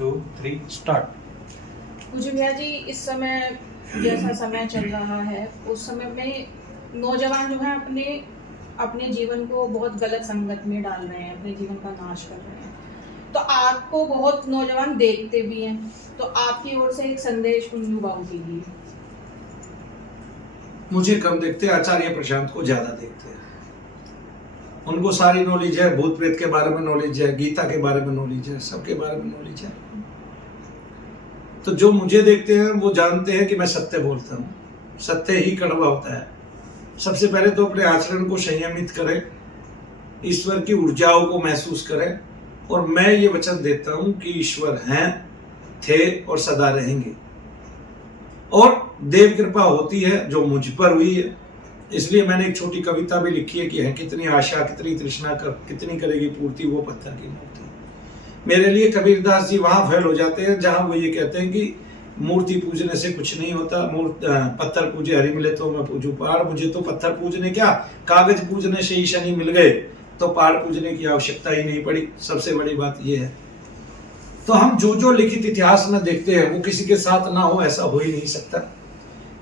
2 3 start. पूज्य भैया जी, इस समय जैसा समय चल रहा है उस समय में नौजवान जो है अपने अपने जीवन को बहुत गलत संगत में डाल रहे हैं, अपने जीवन का नाश कर रहे हैं। तो आपको बहुत नौजवान देखते भी हैं, तो आपकी ओर से एक संदेश उन युवाओं के लिए। मुझे कम देखते हैं, आचार्य प्रशांत को ज्यादा देखते हैं। उनको सारी नॉलेज है, भूत प्रेत के बारे में नॉलेज है, गीता के बारे में नॉलेज है, सबके बारे में नॉलेज है। तो जो मुझे देखते हैं वो जानते हैं कि मैं सत्य बोलता हूँ, सत्य ही कड़वा होता है। सबसे पहले तो अपने आचरण को संयमित करें, ईश्वर की ऊर्जाओं को महसूस करें, और मैं ये वचन देता हूँ कि ईश्वर हैं, थे और सदा रहेंगे। और देव कृपा होती है जो मुझ पर हुई है, इसलिए मैंने एक छोटी कविता भी लिखी है कि है कितनी आशा कितनी तृष्णा कर कितनी करेगी पूर्ति वो पत्थर की मूर्ति। मेरे लिए कबीरदास जी वहां फेल हो जाते हैं जहां वो ये कहते हैं कि मूर्ति पूजने से कुछ नहीं होता, पत्थर पूजे हरि मिले तो मैं पूजू पहाड़। मुझे तो पत्थर पूजने क्या, कागज पूजने से ही शनि मिल गए तो पहाड़ पूजने की आवश्यकता ही नहीं पड़ी। सबसे बड़ी बात यह है। तो हम जो जो लिखित इतिहास में देखते हैं वो किसी के साथ ना हो ऐसा हो ही नहीं सकता।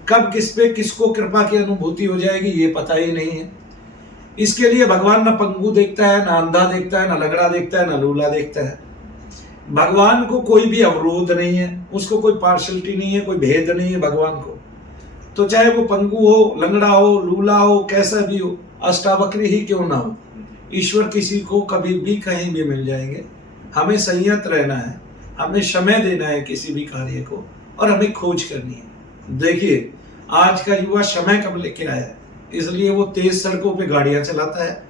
कब किस पे किसको कृपा की अनुभूति हो जाएगी ये पता ही नहीं है। इसके लिए भगवान ना पंगु देखता है, ना अंधा देखता है, ना लंगड़ा देखता है, ना लूला देखता है। भगवान को कोई भी अवरोध नहीं है, उसको कोई पार्शलिटी नहीं है, कोई भेद नहीं है भगवान को। तो चाहे वो पंगु हो, लंगड़ा हो, लूला हो, कैसा भी हो, अष्टावक्री ही क्यों ना हो, ईश्वर किसी को कभी भी कहीं भी मिल जाएंगे। हमें संयत रहना है, हमें समय देना है किसी भी कार्य को, और हमें खोज करनी है। देखिए आज का युवा समय कब लेके आया है, इसलिए वो तेज सड़कों पे गाड़ियां चलाता है।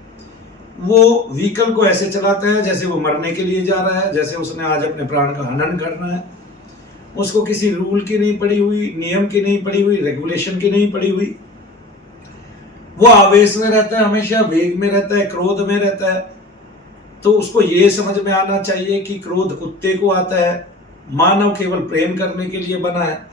वो व्हीकल को ऐसे चलाता है जैसे वो मरने के लिए जा रहा है, जैसे उसने आज अपने प्राण का हनन करना है। उसको किसी रूल की नहीं पड़ी हुई, नियम की नहीं पड़ी हुई, रेगुलेशन की नहीं पड़ी हुई। वो आवेश में रहता है, हमेशा वेग में रहता है, क्रोध में रहता है। तो उसको ये समझ में आना चाहिए कि क्रोध कुत्ते को आता है, मानव केवल प्रेम करने के लिए बना है।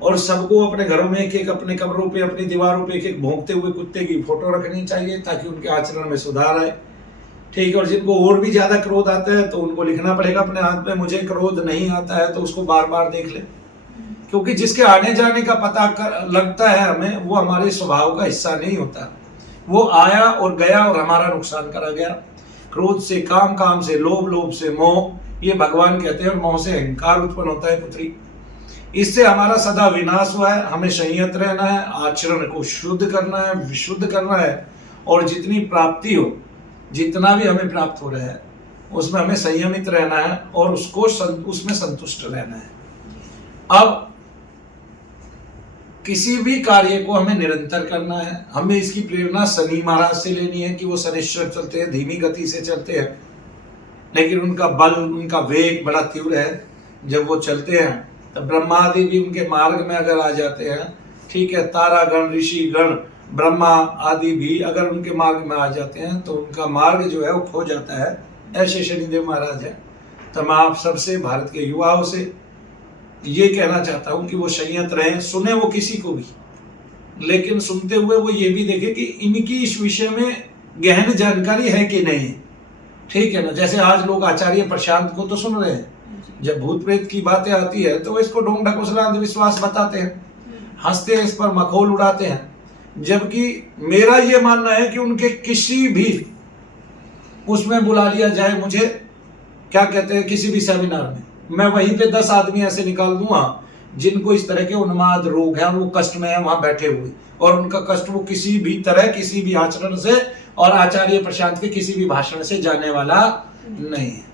और सबको अपने घरों में एक एक, अपने कमरों पे, अपनी दीवारों पे एक एक भौंकते हुए कुत्ते की फोटो रखनी चाहिए ताकि उनके आचरण में सुधार आए। ठीक है। और जिनको और भी ज्यादा क्रोध आता है तो उनको लिखना पड़ेगा अपने हाथ में, मुझे क्रोध नहीं आता है, तो उसको बार बार देख ले। क्योंकि जिसके आने जाने का पता लगता है हमें, वो हमारे स्वभाव का हिस्सा नहीं होता। वो आया और गया और हमारा नुकसान करा गया। क्रोध से काम, काम से लोभ, लोभ से मोह, ये भगवान कहते हैं, और मोह से अहंकार उत्पन्न होता है पुत्री। इससे हमारा सदा विनाश हुआ है। हमें संयत रहना है, आचरण को शुद्ध करना है, विशुद्ध करना है, और जितनी प्राप्ति हो, जितना भी हमें प्राप्त हो रहा है उसमें हमें संयमित रहना है और उसको उसमें संतुष्ट रहना है। अब किसी भी कार्य को हमें निरंतर करना है। हमें इसकी प्रेरणा शनि महाराज से लेनी है कि वो शनिश्चर चलते हैं, धीमी गति से चलते हैं, लेकिन उनका बल, उनका वेग बड़ा तीव्र है। जब वो चलते हैं तो ब्रह्मा आदि भी उनके मार्ग में अगर आ जाते हैं, ठीक है, तारा गण, ऋषि गण, ब्रह्मा आदि भी अगर उनके मार्ग में आ जाते हैं तो उनका मार्ग जो है वो खो जाता है। ऐसे शनिदेव महाराज है। तो मैं आप सबसे, भारत के युवाओं से ये कहना चाहता हूं कि वो संयत रहें। सुने वो किसी को भी, लेकिन सुनते हुए वो ये भी देखे कि इनकी इस विषय में गहन जानकारी है कि नहीं। ठीक है ना। जैसे आज लोग आचार्य प्रशांत को तो सुन रहे हैं, जब भूत प्रेत की बातें आती है तो इसको ढोंग ढकोसला अंधविश्वास बताते हैं, हंसते हैं, इस पर मखौल उड़ाते हैं। जबकि मेरा ये मानना है कि उनके किसी भी उसमें बुला लिया जाए, मुझे क्या कहते हैं, किसी भी सेमिनार में, मैं वहीं पे 10 आदमी ऐसे निकाल दूंगा जिनको इस तरह के उन्माद रोग है, वो कष्ट में है वहां बैठे हुए, और उनका कष्ट वो किसी भी तरह, किसी भी आचरण से और आचार्य प्रशांत के किसी भी भाषण से जाने वाला नहीं है।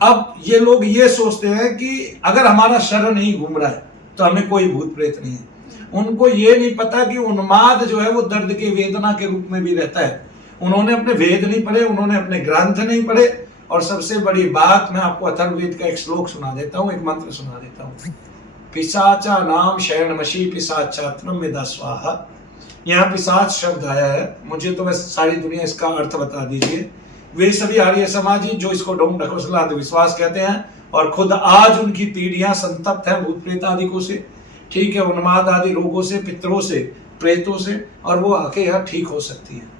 अब ये लोग ये सोचते हैं कि अगर हमारा शरीर नहीं घूम रहा है तो हमें कोई भूत प्रेत नहीं है। उनको ये नहीं पता कि उन्माद जो है वो दर्द के वेदना के रूप में भी रहता है। उन्होंने अपने वेद नहीं पढ़े, उन्होंने अपने ग्रंथ नहीं पढ़े। और सबसे बड़ी बात, मैं आपको अथर्ववेद का एक श्लोक सुना देता हूँ, एक मंत्र सुना देता हूँ। पिशाचा नाम शयनमशी पिशाचात्रम वेदा स्वाहा। यहाँ पिशाच शब्द आया है, मुझे तो वैसे सारी दुनिया इसका अर्थ बता दीजिए। वे सभी आर्य समाजी जो इसको ढोंग ढकोसला अंधविश्वास कहते हैं, और खुद आज उनकी पीढ़ियां संतप्त है भूत प्रेत आदि से, ठीक है, उन्माद आदि रोगों से, पितरों से, प्रेतों से, और वो आके यहाँ ठीक हो सकती है।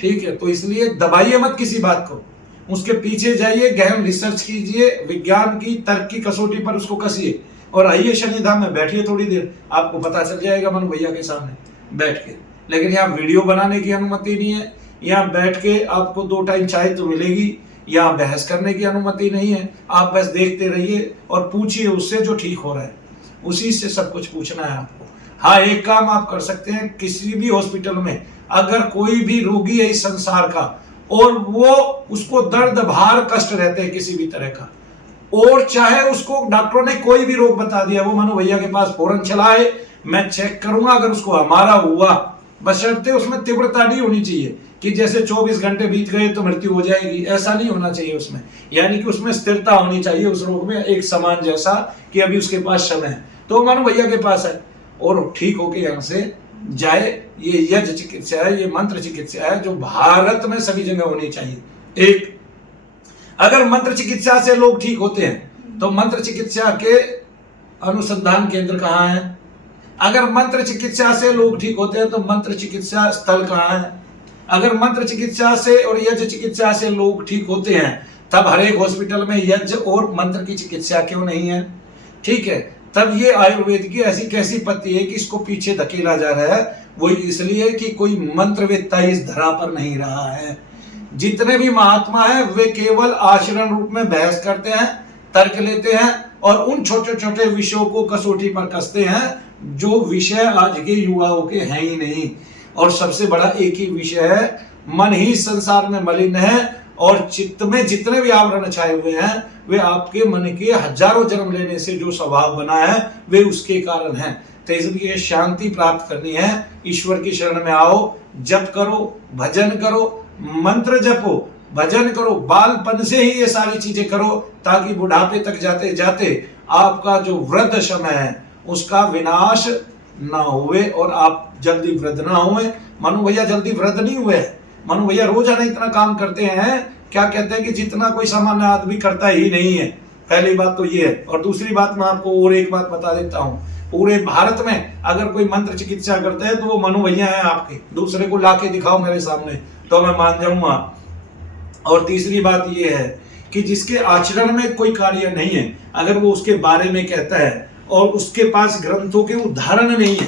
ठीक है। तो इसलिए दबाइए मत किसी बात को। उसके पीछे जाइए, गहन रिसर्च कीजिए, विज्ञान की तर्क की कसौटी पर उसको कसिए और आइए शनिधाम में बैठिए थोड़ी देर, आपको पता चल जाएगा मनु भैया के सामने बैठ के। लेकिन यहाँ वीडियो बनाने की अनुमति नहीं है, यहाँ बैठ के आपको 2 टाइम चाय तो मिलेगी, यहाँ बहस करने की अनुमति नहीं है। आप बस देखते रहिए और पूछिए उससे जो ठीक हो रहा है, उसी से सब कुछ पूछना है आपको। हाँ, एक काम आप कर सकते हैं, किसी भी हॉस्पिटल में अगर कोई भी रोगी है इस संसार का और वो उसको दर्द भार कष्ट रहते हैं किसी भी तरह का, और चाहे उसको डॉक्टरों ने कोई भी रोग बता दिया, वो मनु भैया के पास फौरन चला है, मैं चेक करूंगा। अगर उसको हमारा हुआ, बशर्ते उसमें तीव्रता नहीं होनी चाहिए कि जैसे 24 घंटे बीत गए तो मृत्यु हो जाएगी, ऐसा नहीं होना चाहिए उसमें। यानी कि उसमें स्थिरता होनी चाहिए उस रोग में, एक समान जैसा कि अभी उसके पास समय है, तो मनु भैया के पास है और ठीक होके यहाँ से जाए। ये यज्ञ चिकित्सा है, ये मंत्र चिकित्सा है जो भारत में सभी जगह होनी चाहिए। एक, अगर मंत्र चिकित्सा से लोग ठीक होते हैं तो मंत्र चिकित्सा के अनुसंधान केंद्र कहाँ है? अगर मंत्र चिकित्सा से लोग ठीक होते हैं तो मंत्र चिकित्सा स्थल कहाँ है? अगर मंत्र चिकित्सा से और यज्ञ चिकित्सा से लोग ठीक होते हैं तब हर एक हॉस्पिटल में यज्ञ और मंत्र की चिकित्सा क्यों नहीं है? ठीक है, तब ये आयुर्वेद की ऐसी कैसी पत्ती है कि इसको पीछे धकेला जा रहा है? वो इसलिए कि कोई मंत्रवेत्ता इस धरा पर नहीं रहा है। जितने भी महात्मा हैं वे केवल आचरण रूप में बहस करते हैं, तर्क लेते हैं और उन छोटे छोटे विषयों को कसौटी पर कसते हैं जो विषय आज के युवाओं के हैं ही नहीं। और सबसे बड़ा एक ही विषय है, मन ही संसार में मलिन है और चित्त में जितने भी आवरण छाए हुए हैं वे आपके मन के हजारों जन्म लेने से जो स्वभाव बना है वे उसके कारण है। तो इसलिए शांति प्राप्त करनी है, ईश्वर की शरण में आओ, जप करो, भजन करो, मंत्र जपो, भजन करो, बालपन से ही ये सारी चीजें करो ताकि बुढ़ापे तक जाते जाते आपका जो वृद्ध समय है उसका विनाश ना हुए और आप जल्दी वृद्ध ना हुए। मनु भैया जल्दी वृद्ध नहीं हुए, मनु भैया रोजाना इतना काम करते हैं, क्या कहते हैं कि जितना कोई सामान्य आदमी करता ही नहीं है। पहली बात तो ये है। और दूसरी बात मैं आपको और एक बात बता देता हूँ, पूरे भारत में अगर कोई मंत्र चिकित्सा करते हैं तो वो मनु भैया हैं आपके। दूसरे को लाके दिखाओ मेरे सामने तो मैं मान जाऊंगा। और तीसरी बात ये है कि जिसके आचरण में कोई कार्य नहीं है, अगर वो उसके बारे में कहता है और उसके पास ग्रंथों के उदाहरण नहीं है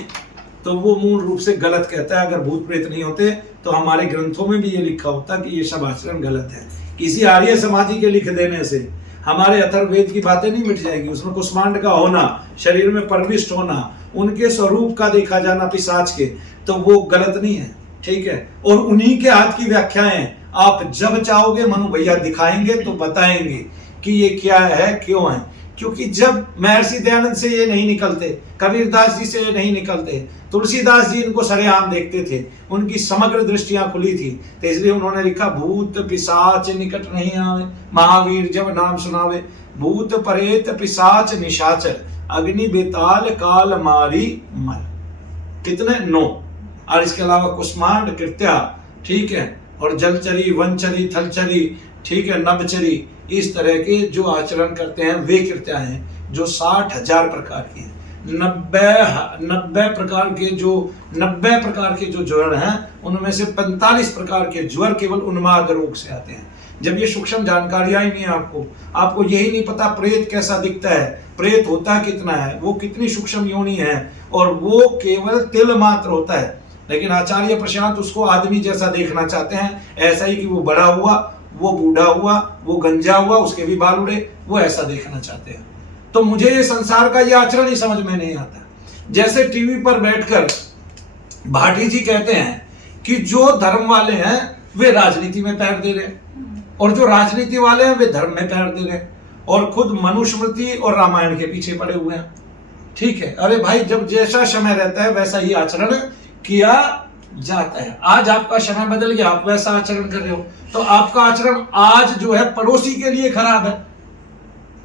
तो वो मूल रूप से गलत कहता है। अगर भूत प्रेत नहीं होते तो हमारे ग्रंथों में भी ये लिखा होता कि ये सब आचरण गलत है। किसी आर्य समाजी के लिख देने से हमारे अथर्ववेद की बातें नहीं मिट जाएंगी। उसमें कुष्मांड का होना, शरीर में परविष्ट होना, उनके स्वरूप का देखा जाना पिशाच के, तो वो गलत नहीं है। ठीक है, और उन्हीं के हाथ की व्याख्याएं आप जब चाहोगे मनु भैया दिखाएंगे तो बताएंगे कि ये क्या है, क्यों है। क्योंकि जब महर्षि दयानंद से ये नहीं निकलते, कबीरदास जी से ये नहीं निकलते, तुलसीदास जी इनको सरेआम देखते थे, उनकी समग्र दृष्टियां खुली थी, तो इसलिए उन्होंने लिखा भूत पिशाच निकट नहीं आवे, महावीर जब नाम सुनावे, भूत परेत पिशाच निशाचर, अग्नि बेताल काल मारी मर। कितने 9। और इसके अलावा कुष्मांड कृत्या, ठीक है, और जलचरी, वनचरी, थलचरी, ठीक है, नभचरी, इस तरह के जो आचरण करते हैं वे कृत्या हैं जो 60,000 प्रकार के हैं। 90 प्रकार के जो ज्वर हैं उनमें से 45 प्रकार के ज्वर केवल उन्माद रोग से आते हैं। जब ये सूक्ष्म जानकारियां ही नहीं है आपको यही नहीं पता प्रेत कैसा दिखता है, प्रेत होता कितना है, वो कितनी सूक्ष्म योनि है, और वो केवल तिल मात्र होता है। लेकिन आचार्य प्रशांत उसको आदमी जैसा देखना चाहते हैं, ऐसा ही कि वो बड़ा हुआ, वो बूढ़ा हुआ, वो गंजा हुआ, उसके भी बाल उड़े, वो ऐसा देखना चाहते हैं। तो मुझे ये संसार का ये आचरण ही समझ में नहीं आता। जैसे टीवी पर बैठकर भाटी जी कहते हैं कि जो धर्म वाले हैं वे राजनीति में पैर दे रहे हैं और जो राजनीति वाले हैं वे धर्म में पैर दे रहे हैं, और खुद मनुस्मृति और रामायण के पीछे पड़े हुए हैं। ठीक है, अरे भाई, जब जैसा समय रहता है वैसा ही आचरण किया जाता है। आज आपका समय बदल गया, आप वैसा आचरण कर रहे हो, तो आपका आचरण आज जो है पड़ोसी के लिए खराब है।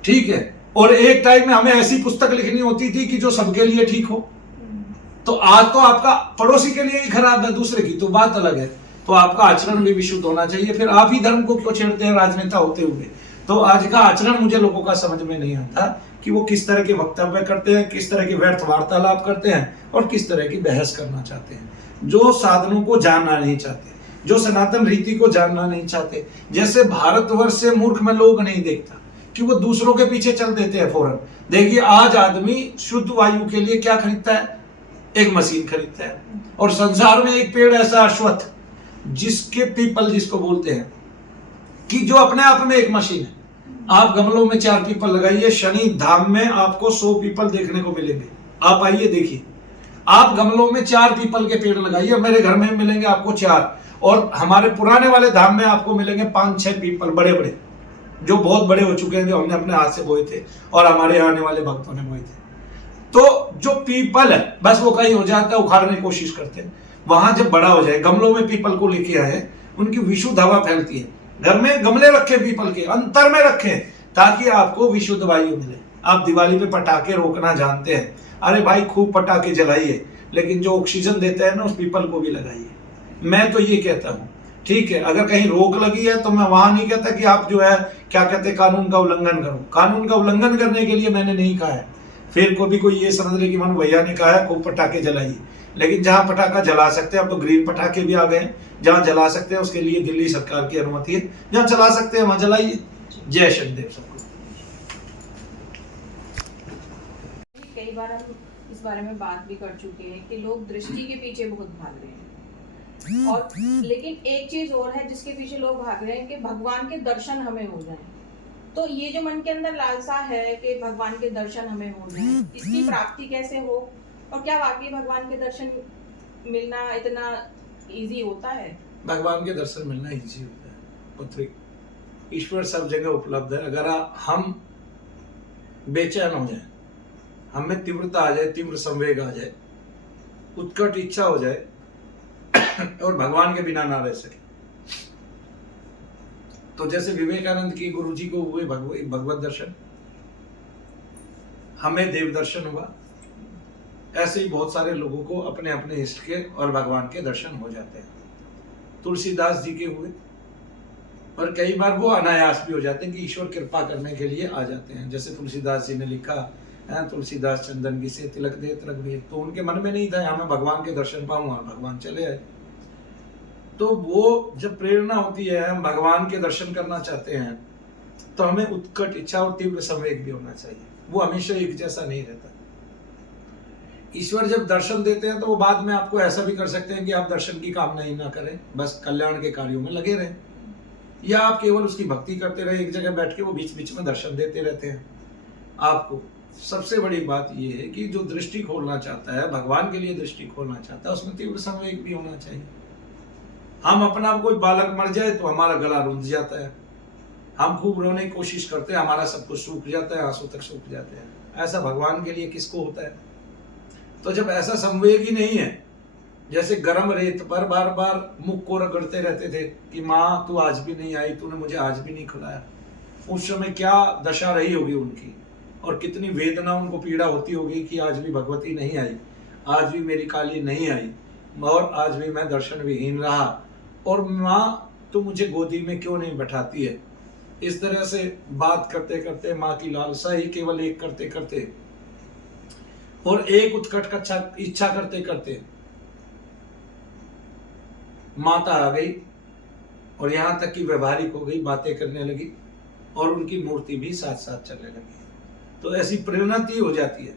ठीक है, और एक टाइम में हमें ऐसी पुस्तक लिखनी होती थी कि जो सबके लिए ठीक हो, तो आज तो आपका पड़ोसी के लिए ही खराब है, दूसरे की तो बात अलग है। तो आपका आचरण भी विशुद्ध होना चाहिए। फिर आप ही धर्म को क्यों छेड़ते हैं राजनेता होते हुए? तो आज का आचरण मुझे लोगों का समझ में नहीं आता कि वो किस तरह के वक्तव्य करते हैं, किस तरह की व्यर्थ वार्तालाप करते हैं और किस तरह की बहस करना चाहते हैं, जो साधनों को जानना नहीं चाहते। जो सनातन रीति को जानना नहीं चाहते। जैसे भारतवर्ष से मूर्ख में लोग नहीं देखता कि वो दूसरों के पीछे चल देते हैं फौरन। देखिए आज आदमी शुद्ध वायु के लिए क्या खरीदता है, एक मशीन खरीदता है। और संसार में एक पेड़ ऐसा अश्वत्थ, जिसके पीपल जिसको बोलते हैं, कि जो अपने आप में एक मशीन है। आप गमलों में 4 पीपल लगाइए, शनि धाम में आपको 100 पीपल देखने को मिलेंगे। आप आइए देखिए, आप गमलों में 4 पीपल के पेड़ लगाइए, मेरे घर में मिलेंगे आपको 4, और हमारे पुराने वाले धाम में आपको मिलेंगे 5-6 पीपल बड़े बड़े, जो बहुत बड़े हो चुके हैं, जो हमने अपने हाथ से बोए थे और हमारे यहाँ आने वाले भक्तों ने बोए थे। तो जो पीपल है बस वो कहीं हो जाता है, उखाड़ने की कोशिश करते हैं। वहां जब बड़ा हो जाए, गमलों में पीपल को लेके आए, उनकी विशुद्ध हवा फैलती है। घर में गमले रखे पीपल के, अंतर में रखें, ताकि आपको विशुद्ध वायु मिले। आप दिवाली पे पटाखे रोकना जानते हैं, अरे भाई खूब पटाखे जलाइए, लेकिन जो ऑक्सीजन देता है ना उस पीपल को भी लगाइए। मैं तो ये कहता हूँ, ठीक है, अगर कहीं रोक लगी है तो मैं वहां नहीं कहता कि आप जो है क्या कहते हैं कानून का उल्लंघन करो। कानून का उल्लंघन करने के लिए मैंने नहीं कहा है। फिर कभी कोई ये समझ ले कि मनु भैया ने कहा है खूब पटाखे जलाइए, लेकिन जहां पटाखा जला सकते हैं, अब तो ग्रीन पटाखे भी आ गए हैं, जहां जला सकते हैं उसके लिए दिल्ली सरकार की अनुमति है, जहां चला सकते हैं वहां जलाइए। जय शनिदेव सबको। कई बार हम इस बारे में बात भी कर चुके हैं कि लोग दृष्टि के पीछे बहुत भाग रहे हैं, और लेकिन एक चीज और है जिसके पीछे लोग भाग रहे हैं कि भगवान के दर्शन हमें हो जाएं। तो ये जो मन के अंदर लालसा है कि भगवान के दर्शन हमें हो जाएं, इसकी प्राप्ति कैसे हो, और क्या वाकई भगवान के दर्शन मिलना इतना इजी होता है? भगवान के दर्शन मिलना इजी होता है पुत्री। ईश्वर सब जगह उपलब्ध है। अगर हम बेचैन हो जाए, हम में तीव्रता आ जाए, तीव्र संवेग आ जाए, उत्कट इच्छा हो जाए और भगवान के बिना ना रह सके, तो जैसे विवेकानंद की गुरुजी को हुए भगवत दर्शन, हमें देव दर्शन हुआ, ऐसे ही बहुत सारे लोगों को अपने अपने इष्ट के और भगवान के दर्शन हो जाते हैं। तुलसीदास जी के हुए, और कई बार वो अनायास भी हो जाते हैं कि ईश्वर कृपा करने के लिए आ जाते हैं। जैसे तुलसीदास जी ने लिखा है, तुलसीदास चंदन की से तिलक दे तिलक भी, तो उनके मन में नहीं था हमें भगवान के दर्शन पाऊंगा, भगवान चले आए। तो वो जब प्रेरणा होती है, हम भगवान के दर्शन करना चाहते हैं, तो हमें उत्कट इच्छा और तीव्र संवेग भी होना चाहिए। वो हमेशा एक जैसा नहीं रहता। ईश्वर जब दर्शन देते हैं तो वो बाद में आपको ऐसा भी कर सकते हैं कि आप दर्शन की कामना ही ना करें, बस कल्याण के कार्यों में लगे रहें, या आप केवल उसकी भक्ति करते रहे, एक जगह बैठ के वो बीच बीच में दर्शन देते रहते हैं आपको। सबसे बड़ी बात यह है कि जो दृष्टि खोलना चाहता है, भगवान के लिए दृष्टि खोलना चाहता है, उसमें तीव्र संवेग भी होना चाहिए। हम अपना कोई बालक मर जाए तो हमारा गला रुंध जाता है, हम खूब रोने की कोशिश करते हैं, हमारा सब कुछ सूख जाता है, आंसू तक सूख जाते हैं। ऐसा भगवान के लिए किसको होता है? तो जब ऐसा संवेग ही नहीं है, जैसे गर्म रेत पर बार बार मुख को रगड़ते रहते थे कि माँ तू आज भी नहीं आई, तूने मुझे आज भी नहीं खिलाया, उस समय क्या दशा रही होगी उनकी, और कितनी वेदना उनको पीड़ा होती होगी कि आज भी भगवती नहीं आई, आज भी मेरी काली नहीं आई, और आज भी मैं दर्शन विहीन रहा, और माँ तू मुझे गोदी में क्यों नहीं बैठाती है। इस तरह से बात करते करते, माँ की लालसा ही केवल एक करते करते और एक उत्कट का इच्छा करते करते माता आ गई, और यहां तक कि व्यवहारिक हो गई, बातें करने लगी, और उनकी मूर्ति भी साथ साथ चलने लगी। तो ऐसी परिणति हो जाती है।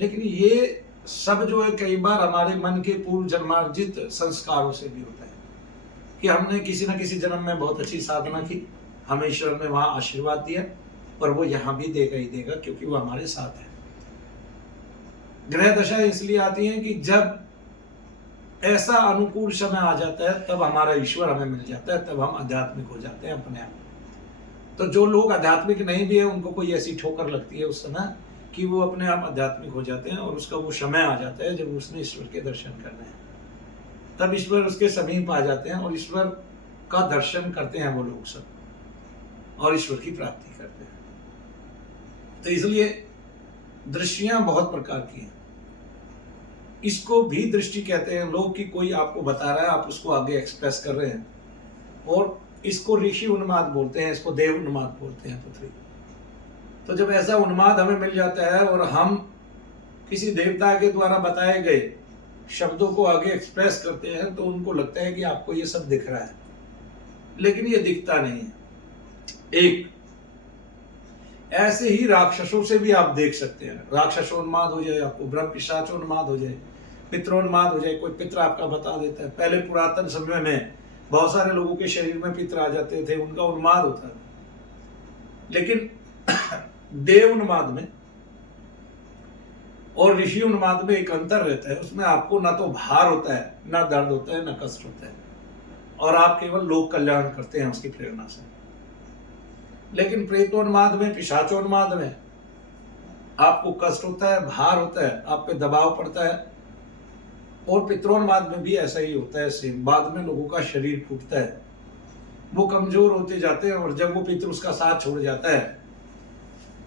लेकिन ये सब जो है कई बार हमारे मन के पूर्व जन्मार्जित संस्कारों से भी होता है कि हमने किसी न किसी जन्म में बहुत अच्छी साधना की, हमें ईश्वर ने वहां आशीर्वाद दिया, और वो यहाँ भी देगा ही देगा, क्योंकि वो हमारे साथ है। ग्रह दशा इसलिए आती है कि जब ऐसा अनुकूल समय आ जाता है, तब हमारा ईश्वर हमें मिल जाता है, तब हम आध्यात्मिक हो जाते हैं अपने आप। तो जो लोग आध्यात्मिक नहीं भी है, उनको कोई ऐसी ठोकर लगती है उस समय कि वो अपने आप आध्यात्मिक हो जाते हैं, और उसका वो समय आ जाता है जब उसने ईश्वर के दर्शन करने हैं, तब ईश्वर उसके समीप आ जाते हैं, और ईश्वर का दर्शन करते हैं वो लोग सब, और ईश्वर की प्राप्ति करते हैं। तो इसलिए दृष्टियां बहुत प्रकार की हैं। इसको भी दृष्टि कहते हैं लोग, कि कोई आपको बता रहा है, आप उसको आगे एक्सप्रेस कर रहे हैं, और इसको ऋषि उन्माद बोलते हैं, इसको देव उन्माद बोलते हैं पृथ्वी। तो जब ऐसा उन्माद हमें मिल जाता है, और हम किसी देवता के द्वारा बताए गए शब्दों को आगे एक्सप्रेस करते हैं तो उनको लगता है कि आपको ये सब दिख रहा है, लेकिन ये दिखता नहीं है। एक ऐसे ही राक्षसों से भी आप देख सकते हैं, राक्षसोन्माद हो जाए आपको, ब्रह्म पिशाचोन्माद हो जाए, पितरोन्माद हो जाए, कोई पितर आपका बता देता है। पहले पुरातन समय में बहुत सारे लोगों के शरीर में पितर आ जाते थे, उनका उन्माद होता था। लेकिन देव उन्माद में और ऋषि उन्माद में एक अंतर रहता है, उसमें आपको ना तो भार होता है, ना दर्द होता है, ना कष्ट होता है, और आप केवल लोक कल्याण करते हैं उसकी प्रेरणा से। लेकिन प्रेतोन्माद में, पिशाचोन्माद में आपको कष्ट होता है, भार होता है, आप पे दबाव पड़ता है। और पितरोन्माद में भी ऐसा ही होता है सेम। बाद में लोगों का शरीर टूटता है, वो कमजोर होते जाते हैं, और जब वो पितर उसका साथ छोड़ जाता है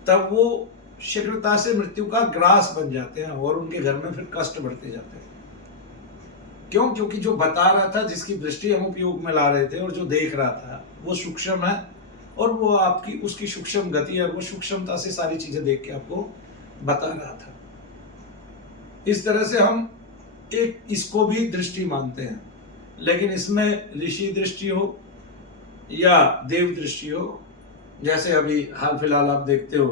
तब वो शीघ्रता से मृत्यु का ग्रास बन जाते हैं, और उनके घर में फिर कष्ट बढ़ते जाते हैं। क्यों? क्योंकि जो बता रहा था, जिसकी दृष्टि हम उपयोग में ला रहे थे और जो देख रहा था, वो सूक्ष्म है, और वो आपकी उसकी सूक्ष्म गति है, वो सूक्ष्मता से सारी चीजें देख के आपको बता रहा था। इस तरह से हम एक इसको भी दृष्टि मानते हैं। लेकिन इसमें ऋषि दृष्टि हो या देव दृष्टि हो, जैसे अभी हाल फिलहाल आप देखते हो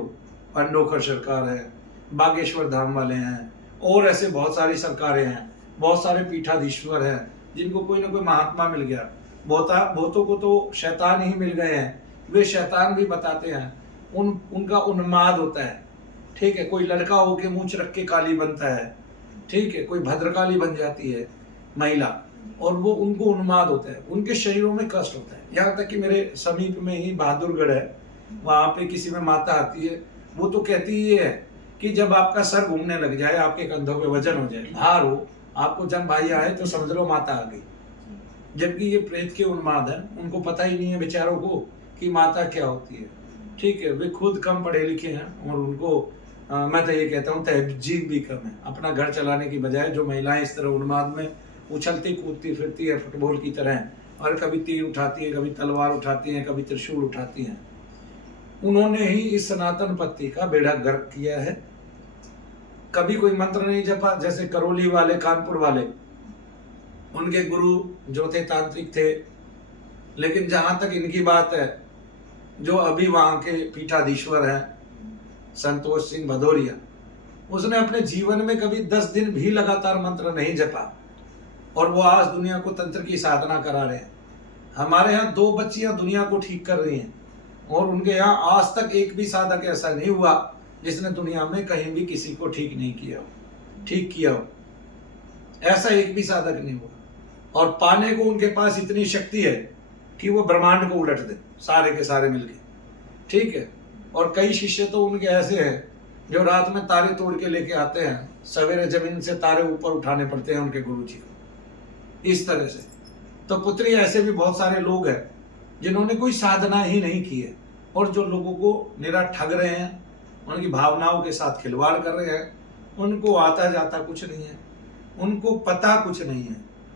पंडोकर सरकार है, बागेश्वर धाम वाले हैं, और ऐसे बहुत सारी सरकारें हैं, बहुत सारे पीठाधीश्वर हैं जिनको कोई ना कोई महात्मा मिल गया। बहुतों को तो शैतान ही मिल गए हैं, वे शैतान भी बताते हैं, उनका उन्माद होता है। ठीक है, कोई लड़का होके मूंछ रख के काली बनता है, ठीक है, कोई भद्रकाली बन जाती है महिला, और वो उनको उन्माद होता है, उनके शरीरों में कष्ट होता है। यहाँ तक कि मेरे समीप में ही बहादुरगढ़ है, वहां पे किसी में माता आती है, वो तो कहती ये है कि जब आपका सर घूमने लग जाए, आपके कंधों पे वजन हो जाए, भार हो, आपको जब भाई आए तो समझ लो माता आ गई। जबकि ये प्रेत के उन्माद है, उनको पता ही नहीं है बेचारों को कि माता क्या होती है। ठीक है, वे खुद कम पढ़े लिखे हैं, और उनको मैं तो ये कहता हूँ तहजीब भी कम है। अपना घर चलाने की बजाय जो महिलाएं इस तरह उन्माद में उछलती कूदती फिरती है फुटबॉल की तरह, और कभी तीर उठाती है, कभी तलवार उठाती हैं, कभी त्रिशूल उठाती हैं, उन्होंने ही इस सनातन पत्ती का बेड़ा गर्क किया है। कभी कोई मंत्र नहीं जपा, जैसे करौली वाले, कानपुर वाले, उनके गुरु जो थे तांत्रिक थे। लेकिन जहां तक इनकी बात है, जो अभी वहां के पीठाधीश्वर हैं संतोष सिंह भदौरिया, उसने अपने जीवन में कभी 10 दिन भी लगातार मंत्र नहीं जपा, और वो आज दुनिया को तंत्र की साधना करा रहे हैं। हमारे यहाँ 2 बच्चियां दुनिया को ठीक कर रही हैं, और उनके यहाँ आज तक एक भी साधक ऐसा नहीं हुआ जिसने दुनिया में कहीं भी किसी को ठीक नहीं किया हो, ठीक किया हो, ऐसा एक भी साधक नहीं हुआ। और पाने को उनके पास इतनी शक्ति है कि वो ब्रह्मांड को उलट दे, सारे के सारे मिलके। ठीक है, और कई शिष्य तो उनके ऐसे हैं जो रात में तारे तोड़ के लेके आते हैं, सवेरे जमीन से तारे ऊपर उठाने पड़ते हैं उनके गुरु जी को। इस तरह से तो पुत्री ऐसे भी बहुत सारे लोग हैं जिन्होंने कोई साधना ही नहीं की है, और जो लोगों को निरा ठग रहे हैं, उनकी भावनाओं के साथ खिलवाड़ कर रहे हैं। उनको आता जाता कुछ नहीं है, उनको पता कुछ नहीं है,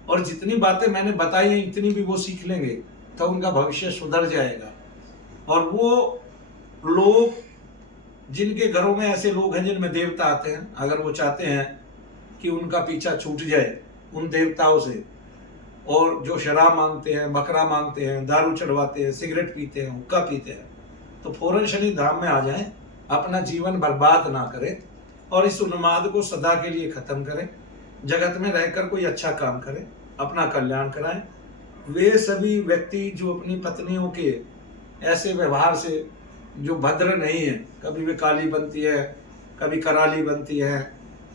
और जितनी बातें मैंने बताई हैं इतनी भी वो सीख लेंगे तो उनका भविष्य सुधर जाएगा। और वो लोग जिनके घरों में ऐसे लोग हैं जिनमें देवता आते हैं, अगर वो चाहते हैं कि उनका पीछा छूट जाए उन देवताओं से, और जो शराब मांगते हैं, बकरा मांगते हैं, दारू चढ़वाते हैं, सिगरेट पीते हैं, हुक्का पीते हैं, तो फौरन शनि धाम में आ जाएं, अपना जीवन बर्बाद ना करें, और इस उन्माद को सदा के लिए खत्म करें, जगत में रहकर कोई अच्छा काम करें, अपना कल्याण कराएं। वे सभी व्यक्ति जो अपनी पत्नियों के ऐसे व्यवहार से जो भद्र नहीं है, कभी वे काली बनती है, कभी कराली बनती है,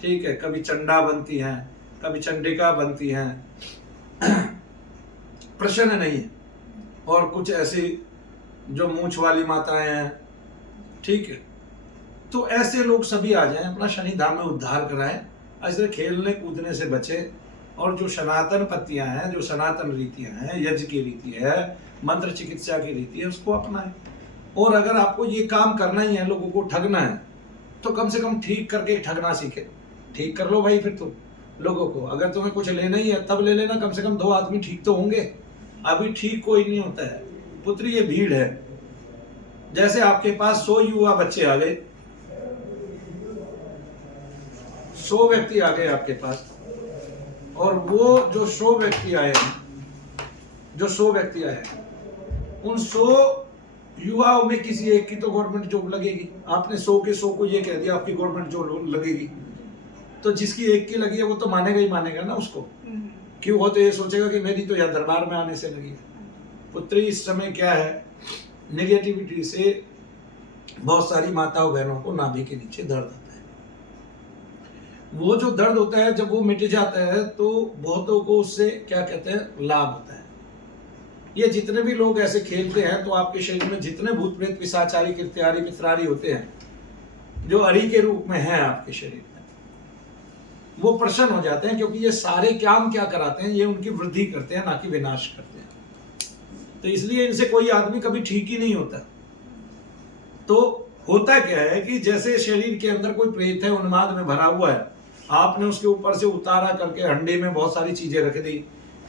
ठीक है, कभी चंडा बनती हैं, कभी चंडिका बनती हैं, प्रश्न नहीं है, और कुछ ऐसी जो मूंछ वाली माताएं हैं, ठीक है, तो ऐसे लोग सभी आ जाएं, अपना शनि धाम में उद्धार कराएं, ऐसे खेलने कूदने से बचे, और जो सनातन पत्तियां हैं, जो सनातन रीतियां हैं, यज्ञ की रीति है, मंत्र चिकित्सा की रीति है, उसको अपनाएं। और अगर आपको ये काम करना ही है, लोगों को ठगना है, तो कम से कम ठीक करके ठगना सीखे। ठीक कर लो भाई फिर तुम लोगों को, अगर तुम्हें कुछ लेना ही है तब ले लेना, कम से कम 2 आदमी ठीक तो होंगे। अभी ठीक कोई नहीं होता है पुत्री, ये भीड़ है। जैसे आपके पास 100 युवा बच्चे आ गए, 100 व्यक्ति आ गए आपके पास, और वो जो 100 व्यक्ति आए हैं, उन 100 युवाओं में किसी एक की तो गवर्नमेंट जॉब लगेगी। आपने 100 के 100 को ये कह दिया आपकी गवर्नमेंट जॉब लगेगी, तो जिसकी एक की लगी है वो तो मानेगा ही मानेगा ना उसको। क्यों? वो तो ये सोचेगा कि मेरी तो यहाँ दरबार में आने से लगी है। पुत्री, इस समय क्या है, नेगेटिविटी से बहुत सारी माताओं बहनों को नाभि के नीचे दर्द होता है। वो जो दर्द होता है जब वो मिट जाता है तो बहुतों को उससे क्या कहते हैं, लाभ होता है। ये जितने भी लोग ऐसे खेलते हैं तो आपके शरीर में जितने भूत प्रेत पिशाचारी कृत्यारी पित्रारी होते हैं जो अरी के रूप में हैं आपके शरीर में, वो प्रसन्न हो जाते हैं, क्योंकि ये सारे काम क्या कराते हैं, ये उनकी वृद्धि करते हैं, ना कि विनाश करते हैं। तो इसलिए इनसे कोई आदमी कभी ठीक ही नहीं होता। तो होता क्या है कि जैसे शरीर के अंदर कोई प्रेत है, उन्माद में भरा हुआ है, आपने उसके ऊपर से उतारा करके हंडे में बहुत सारी चीजें रख दी,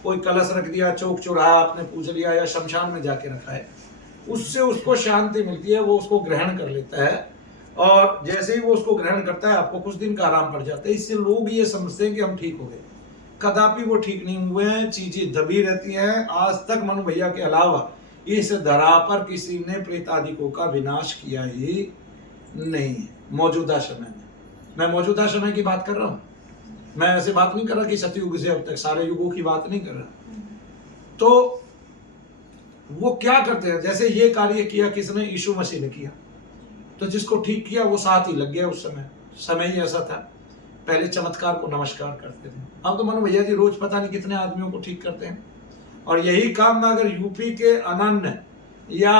कोई कलश रख दिया, चौक चौराहा आपने पूज लिया या शमशान में जाके रखा है, उससे उसको शांति मिलती है, वो उसको ग्रहण कर लेता है। और जैसे ही वो उसको ग्रहण करता है आपको कुछ दिन का आराम पड़ जाता है। इससे लोग ये समझते हैं कि हम ठीक हो गए, कदापि वो ठीक नहीं हुए हैं, चीजें दबी रहती हैं। आज तक मनु भैया के अलावा इस धरा पर किसी ने प्रेतादिकों का विनाश किया ही नहीं है मौजूदा समय में। मैं मौजूदा समय की बात कर रहा हूँ, मैं ऐसे बात नहीं कर रहा कि सतयुग से अब तक सारे युगों की बात नहीं कर रहा। तो वो क्या करते हैं, जैसे ये कार्य किया किसने, यीशु मसीह ने किया, तो जिसको ठीक किया वो साथ ही लग गया। उस समय ही ऐसा था। पहले चमत्कार को नमस्कार करते थे, अब तो मनु भैया जी रोज पता नहीं कितने आदमियों को ठीक करते हैं। और यही काम मैं अगर यूपी के अनन्य या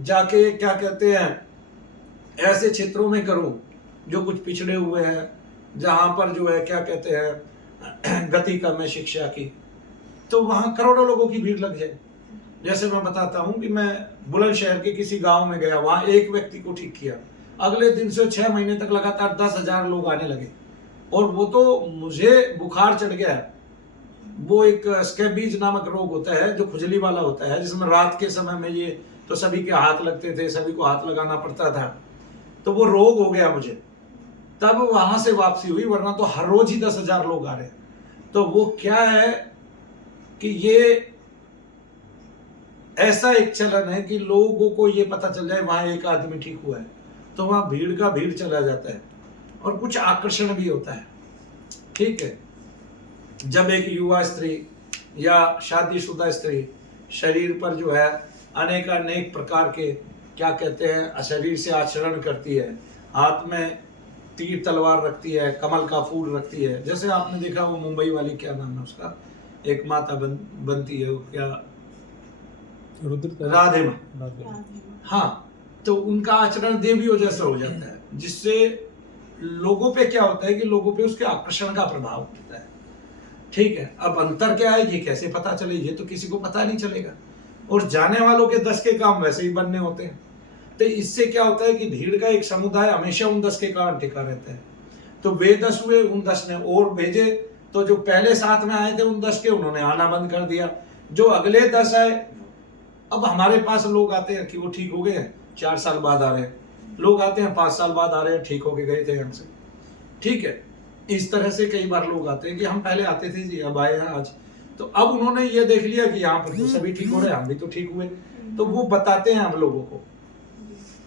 जाके क्या कहते हैं ऐसे क्षेत्रों में करूं जो कुछ पिछड़े हुए हैं, जहां पर जो है क्या कहते हैं गति कम है शिक्षा की, तो वहां करोड़ों लोगों की भीड़ लग जाए। जैसे मैं बताता हूं कि मैं बुलंदशहर के किसी गांव में गया, वहां एक व्यक्ति को ठीक किया, अगले दिन से 6 महीने तक लगातार 10,000 लोग आने लगे। और वो तो मुझे बुखार चढ़ गया। वो एक स्कैबीज नामक रोग होता है जो खुजली वाला होता है, जिसमें रात के समय में ये तो सभी के हाथ लगते थे, सभी को हाथ लगाना पड़ता था, तो वो रोग हो गया मुझे। तब वहां से वापसी हुई, वरना तो हर रोज ही 10,000 लोग आ रहे। तो वो क्या है कि ये ऐसा एक चलन है कि लोगों को ये पता चल जाए वहां एक आदमी ठीक हुआ है तो वहां भीड़ का भीड़ चला जाता है। और कुछ आकर्षण भी होता है, ठीक है। जब एक युवा स्त्री या शादीशुदा स्त्री शरीर पर जो है अनेक प्रकार के क्या कहते हैं शरीर से आचरण करती है, हाथ में तीर तलवार रखती है, कमल का फूल रखती है, जैसे आपने देखा वो मुंबई वाली क्या नाम है उसका, एक माता बनती है वो क्या, राधे माँ, हाँ। तो उनका आचरण देवियों जैसा हो जाता है, जिससे लोगों पे क्या होता है कि लोगों पे उसके आकर्षण का प्रभाव होता है, ठीक है। अब अंतर क्या है ये कैसे पता चले, ये तो किसी को पता नहीं चलेगा। और जाने वालों के 10 के काम वैसे ही बनने होते हैं। तो इससे क्या होता है कि भीड़ का एक समुदाय हमेशा उन 10 के कारण टिका रहता है। तो वे 10 हुए, उन 10 ने और भेजे, तो जो पहले साथ में आए थे उन 10 के उन्होंने आना बंद कर दिया। जो अगले 10 आए, अब हमारे पास लोग आते हैं कि वो ठीक हो गए, 4 साल बाद आ रहे हैं, लोग आते हैं 5 साल बाद आ रहे हैं, ठीक होके गए थे हमसे, ठीक है। इस तरह से कई बार लोग आते हैं कि हम पहले आते थे जी, अब आए हैं आज। तो अब उन्होंने ये देख लिया कि यहाँ पर तो सभी ठीक हो रहे हैं, हम भी तो ठीक हुए, तो वो बताते हैं हम लोगों को।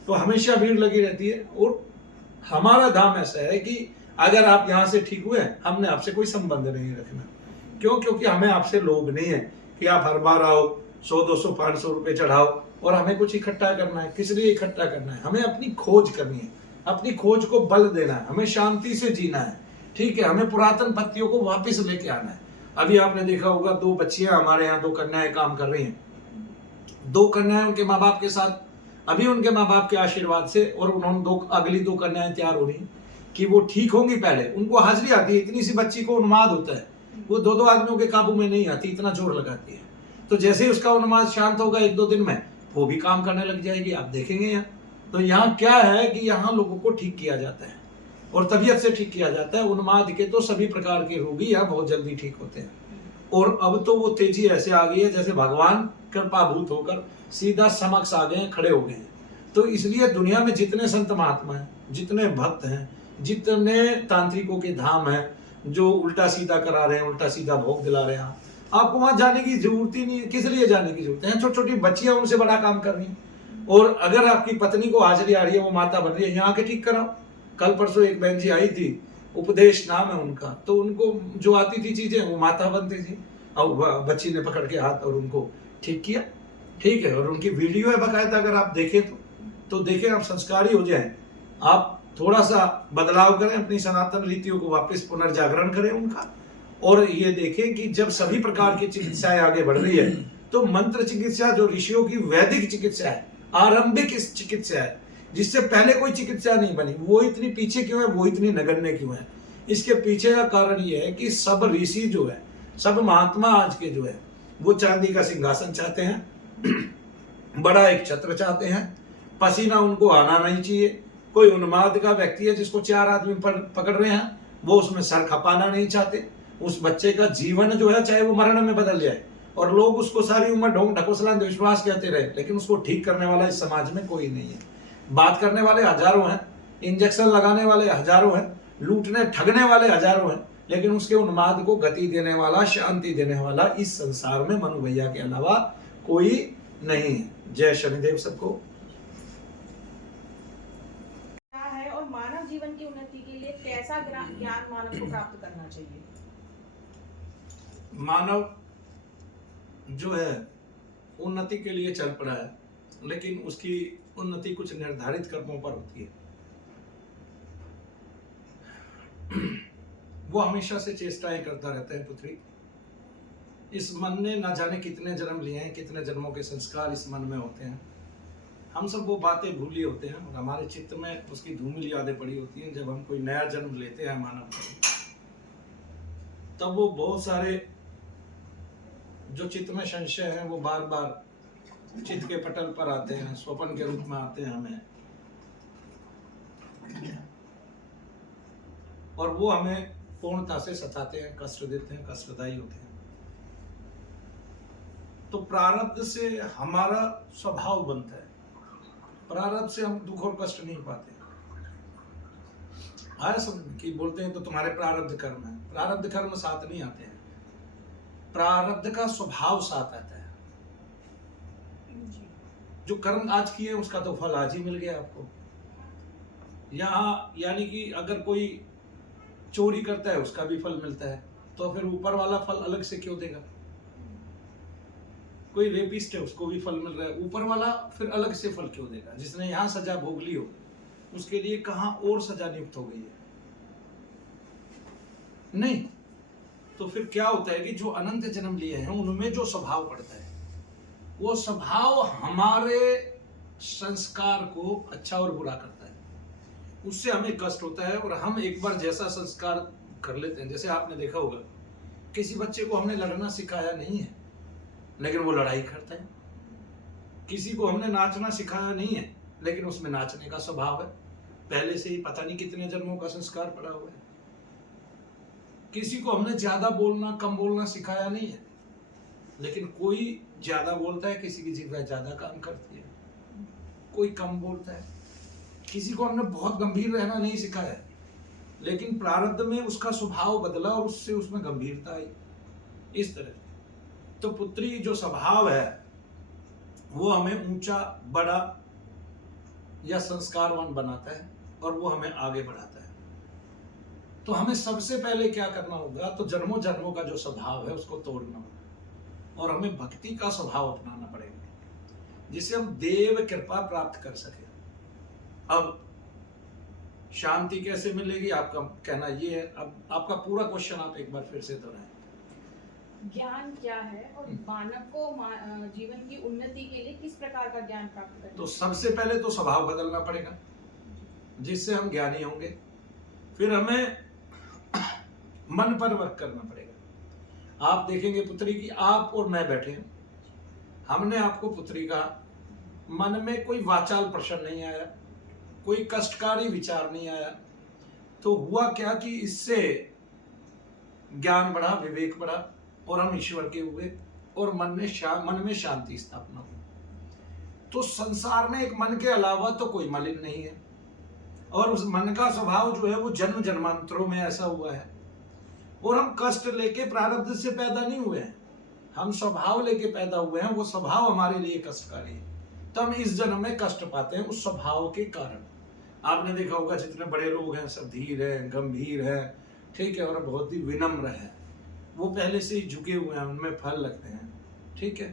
तो हमेशा भीड़ लगी रहती है। और हमारा धाम ऐसा है कि अगर आप यहाँ से ठीक हुए, हमने आपसे कोई संबंध नहीं रखना। क्यों? क्योंकि हमें आपसे लोग नहीं है कि आप हर बार आओ 100, 200, 500 रुपए चढ़ाओ और हमें कुछ इकट्ठा करना है। किस लिए इकट्ठा करना है? हमें अपनी खोज करनी है, अपनी खोज को बल देना है, हमें शांति से जीना है, ठीक है। हमें पुरातन पत्तियों को वापस लेके आना है। अभी आपने देखा होगा 2 बच्चियां हमारे यहाँ, 2 कन्याएं काम कर रही हैं। 2 कन्याएं उनके माँ बाप के साथ, अभी उनके माँ बाप के आशीर्वाद से, और उन्होंने अगली 2 कन्याएं तैयार हो रही कि वो ठीक होंगी। पहले उनको हाजिरी आती है, इतनी सी बच्ची को उन्माद होता है, वो 2-2 आदमियों के काबू में नहीं आती, इतना जोर लगाती है। तो जैसे ही उसका उन्माद शांत होगा 1-2 दिन में, वो भी काम करने लग जाएगी, आप देखेंगे यहाँ। तो यहाँ क्या है कि यहाँ लोगों को ठीक किया जाता है और तबीयत से ठीक किया जाता है। उन्माद के तो सभी प्रकार के रोगी यहाँ बहुत जल्दी ठीक होते हैं। और अब तो वो तेजी ऐसे आ गई है जैसे भगवान कृपाभूत होकर सीधा समक्ष आ गए, खड़े हो गए हैं। तो इसलिए दुनिया में जितने संत महात्मा हैं, जितने भक्त हैं, जितने तांत्रिकों के धाम हैं, जो उल्टा सीधा करा रहे हैं, उल्टा सीधा भोग दिला रहे हैं। आपको वहां जाने की जरूरत ही नहीं है। किस लिए जाने की जरूरत है? छोटी छोटी बच्चियां उनसे बड़ा काम कर रही हैं। और अगर आपकी पत्नी को हाजिरी आ रही है, वो माता बन रही है, यहाँ के ठीक कराओ। कल परसों एक बहन जी आई थी, उपदेश नाम है उनका, तो उनको जो आती थी चीजें वो माता बनती थी, और बच्ची ने पकड़ के हाथ और उनको ठीक किया। ठीक है, और उनकी वीडियो है बकायदा, अगर आप देखें तो देखें, आप संस्कारी हो जाएं, आप थोड़ा सा बदलाव करें, अपनी सनातन रीतियों को वापस पुनर्जागरण करें उनका। और ये देखें कि जब सभी प्रकार की चिकित्साएं आगे बढ़ रही है, तो मंत्र चिकित्सा जो ऋषियों की वैदिक चिकित्सा है, आरंभिक इस चिकित्सा है, जिससे पहले कोई चिकित्सा नहीं बनी, वो इतनी पीछे क्यों है, वो इतनी नगण्य क्यों है? इसके पीछे का कारण ये है कि सब ऋषि जो है, सब महात्मा आज के जो है, वो चांदी का सिंहासन चाहते हैं, बड़ा एक छत्र चाहते हैं, पसीना उनको आना नहीं चाहिए। कोई उन्माद का व्यक्ति है जिसको 4 आदमी पकड़ रहे हैं, वो उसमें सर खपाना नहीं चाहते। उस बच्चे का जीवन जो है, चाहे वो मरण में बदल जाए, और लोग उसको सारी उम्र ढोंग ढकोसला अंधविश्वास कहते रहे, लेकिन उसको ठीक करने वाला इस समाज में कोई नहीं है। बात करने वाले हजारों हैं, इंजेक्शन लगाने वाले हजारों हैं, लूटने ठगने वाले हजारों हैं, लेकिन उसके उन्माद को गति देने वाला, शांति देने वाला इस संसार में मनु भैया के अलावा कोई नहीं है। जय शनिदेव सबको। क्या है और मानव जीवन की उन्नति के लिए कैसा ज्ञान मानव को प्राप्त करना चाहिए? मानव जो है उन्नति के लिए चल पड़ा है, लेकिन उसकी उन्नति कुछ निर्धारित कर्मों पर होती है। वो हमेशा से चेष्टाएं करता रहता है पुत्री। इस मन ने ना जाने कितने जन्म लिए हैं, कितने जन्मों के संस्कार इस मन में होते हैं। हम सब वो बातें भूले होते हैं, और हमारे चित्त में उसकी धूमिल यादें पड़ी होती हैं। जब हम कोई नया जन्म लेते हैं मानव, तब वो बहुत सारे जो चित्त में संशय है, वो बार बार चित्त के पटल पर आते हैं, स्वप्न के रूप में आते हैं हमें, और वो हमें पूर्णता से सताते हैं, कष्ट देते हैं, कष्टदायी होते हैं। तो प्रारब्ध से हमारा स्वभाव बनता है, प्रारब्ध से हम दुख और कष्ट नहीं पाते। आया समझ कि बोलते हैं तो तुम्हारे प्रारब्ध कर्म है, प्रारब्ध कर्म साथ नहीं आते हैं, प्रारब्ध का स्वभाव साथ आता है। जो कर्म आज किए उसका तो फल आज ही मिल गया आपको। यहाँ यानी कि अगर कोई चोरी करता है उसका भी फल मिलता है, तो फिर ऊपर वाला फल अलग से क्यों देगा? कोई रेपिस्ट है उसको भी फल मिल रहा है, ऊपर वाला फिर अलग से फल क्यों देगा? जिसने यहाँ सजा भोग ली हो उसके लिए कहाँ और सजा नियुक्त हो गई है? नहीं। तो फिर क्या होता है कि जो अनंत जन्म लिए हैं उनमें जो स्वभाव पड़ता है, वो स्वभाव हमारे संस्कार को अच्छा और बुरा करता है। उससे हमें कष्ट होता है, और हम एक बार जैसा संस्कार कर लेते हैं, जैसे आपने देखा होगा किसी बच्चे को हमने लड़ना सिखाया नहीं है, लेकिन वो लड़ाई करता है। किसी को हमने नाचना सिखाया नहीं है, लेकिन उसमें नाचने का स्वभाव है, पहले से ही पता नहीं कितने जन्मों का संस्कार पड़ा हुआ है। किसी को हमने ज्यादा बोलना कम बोलना सिखाया नहीं है, लेकिन कोई ज्यादा बोलता है, किसी की जिह्वा ज्यादा काम करती है, कोई कम बोलता है। किसी को हमने बहुत गंभीर रहना नहीं सिखाया है, लेकिन प्रारब्ध में उसका स्वभाव बदला और उससे उसमें गंभीरता आई। इस तरह तो पुत्री जो स्वभाव है वो हमें ऊंचा, बड़ा या संस्कारवान बनाता है, और वो हमें आगे बढ़ाता है। तो हमें सबसे पहले क्या करना होगा, तो जन्मों जन्मों का जो स्वभाव है उसको तोड़ना होगा, और हमें भक्ति का स्वभाव अपनाना पड़ेगा, जिससे हम देव कृपा प्राप्त कर सके। अब शांति कैसे मिलेगी, आपका कहना ये है। अब आपका पूरा क्वेश्चन आप एक बार फिर से दोहराएं। ज्ञान क्या है और मानव को जीवन की उन्नति के लिए किस प्रकार का ज्ञान प्राप्त करें? तो सबसे पहले तो स्वभाव बदलना पड़ेगा, जिससे हम ज्ञानी होंगे। फिर हमें मन पर वर्क करना पड़ेगा। आप देखेंगे पुत्री की, आप और मैं बैठे हैं, हमने आपको पुत्री का मन में कोई वाचाल प्रश्न नहीं आया, कोई कष्टकारी विचार नहीं आया, तो हुआ क्या कि इससे ज्ञान बढ़ा, विवेक बढ़ा, और हम ईश्वर के हुए, और मन में शांति स्थापना हुई। तो संसार में एक मन के अलावा तो कोई मलिन नहीं है, और उस मन का स्वभाव जो है वो जन्म जन्मांतरों में ऐसा हुआ है और हम कष्ट लेके प्रारब्ध से पैदा नहीं हुए हैं, हम स्वभाव लेके पैदा हुए हैं। वो स्वभाव हमारे लिए कष्टकारी है, तो हम इस जन्म में कष्ट पाते हैं उस स्वभाव के कारण। आपने देखा होगा जितने बड़े लोग हैं सब धीर हैं, गंभीर हैं, ठीक है, और बहुत ही विनम्र है। वो पहले से ही झुके हुए हैं, उनमें फल लगते हैं, ठीक है,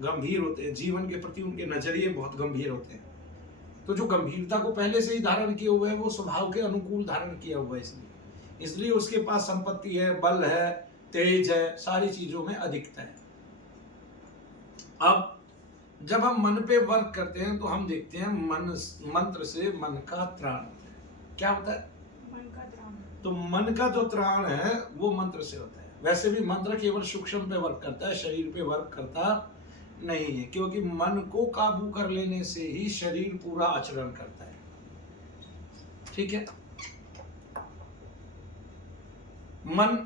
गंभीर होते हैं, जीवन के प्रति उनके नजरिए बहुत गंभीर होते हैं। तो जो गंभीरता को पहले से ही धारण किए हुए है, वो स्वभाव के अनुकूल धारण किया हुआ है, इसलिए उसके पास संपत्ति है, बल है, तेज है, सारी चीजों में अधिकता है। अब जब हम मन पे वर्क करते हैं तो हम देखते हैं मंत्र से मन का त्राण होता है। क्या होता है? मन का त्राण। तो मन का जो त्राण है वो मंत्र से होता है। वैसे भी मंत्र केवल सूक्ष्म पे वर्क करता है, शरीर पे वर्क करता नहीं है, क्योंकि मन को काबू कर लेने से ही शरीर पूरा आचरण करता है, ठीक है। मन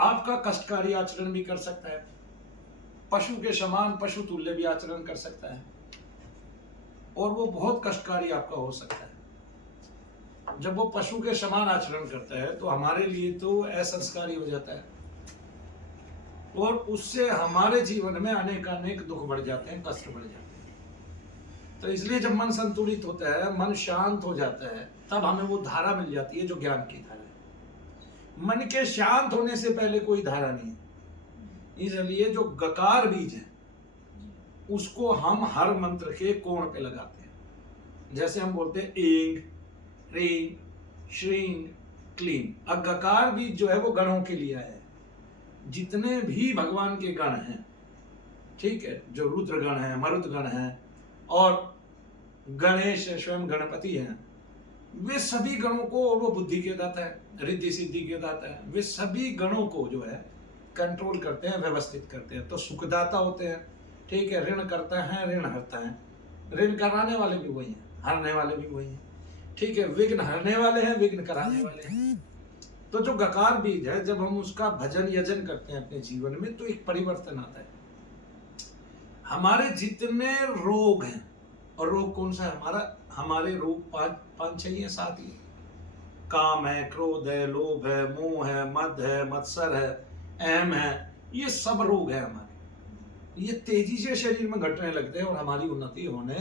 आपका कष्टकारी आचरण भी कर सकता है, पशु के समान पशु तुल्य भी आचरण कर सकता है, और वो बहुत कष्टकारी आपका हो सकता है। जब वो पशु के समान आचरण करता है तो हमारे लिए तो असंस्कारी हो जाता है, और उससे हमारे जीवन में अनेक दुख बढ़ जाते हैं, कष्ट बढ़ जाते हैं। तो इसलिए जब मन संतुलित होता है, मन शांत हो जाता है, तब हमें वो धारा मिल जाती है जो ज्ञान की धारा है। मन के शांत होने से पहले कोई धारा नहीं है। इसलिए जो गकार बीज है उसको हम हर मंत्र के कोण पे लगाते हैं। जैसे हम बोलते हैं ऐंग, ह्रीं, श्रीं, क्लीं। अब गकार बीज जो है वो गणों के लिए है। जितने भी भगवान के गण हैं, ठीक है, जो रुद्र गण है, मरुत गण है, और गणेश स्वयं गणपति हैं, वे सभी गणों को, और वो बुद्धि के दाता है, रिद्धि सिद्धि के दाता है, वे सभी गणों को जो है कंट्रोल करते हैं, व्यवस्थित करते हैं। तो सुखदाता होते हैं, ठीक है, ऋण करता है, ऋण हरता है। ऋण कराने वाले भी वही हैं, हरने वाले भी वही हैं, ठीक है। विघ्न हरने वाले हैं, विघ्न कराने वाले हैं। तो जो गकार बीज है, जब हम उसका भजन यजन करते हैं अपने जीवन में, तो एक परिवर्तन आता है। हमारे जितने रोग हैं, और रोग कौन सा है हमारे रोग पांच छह 7 ही। काम है, क्रोध है, लोभ है, मोह है, मद है, मत्सर है, अहम है, ये सब रोग है हमारे। ये तेजी से शरीर में घटने लगते हैं और हमारी उन्नति होने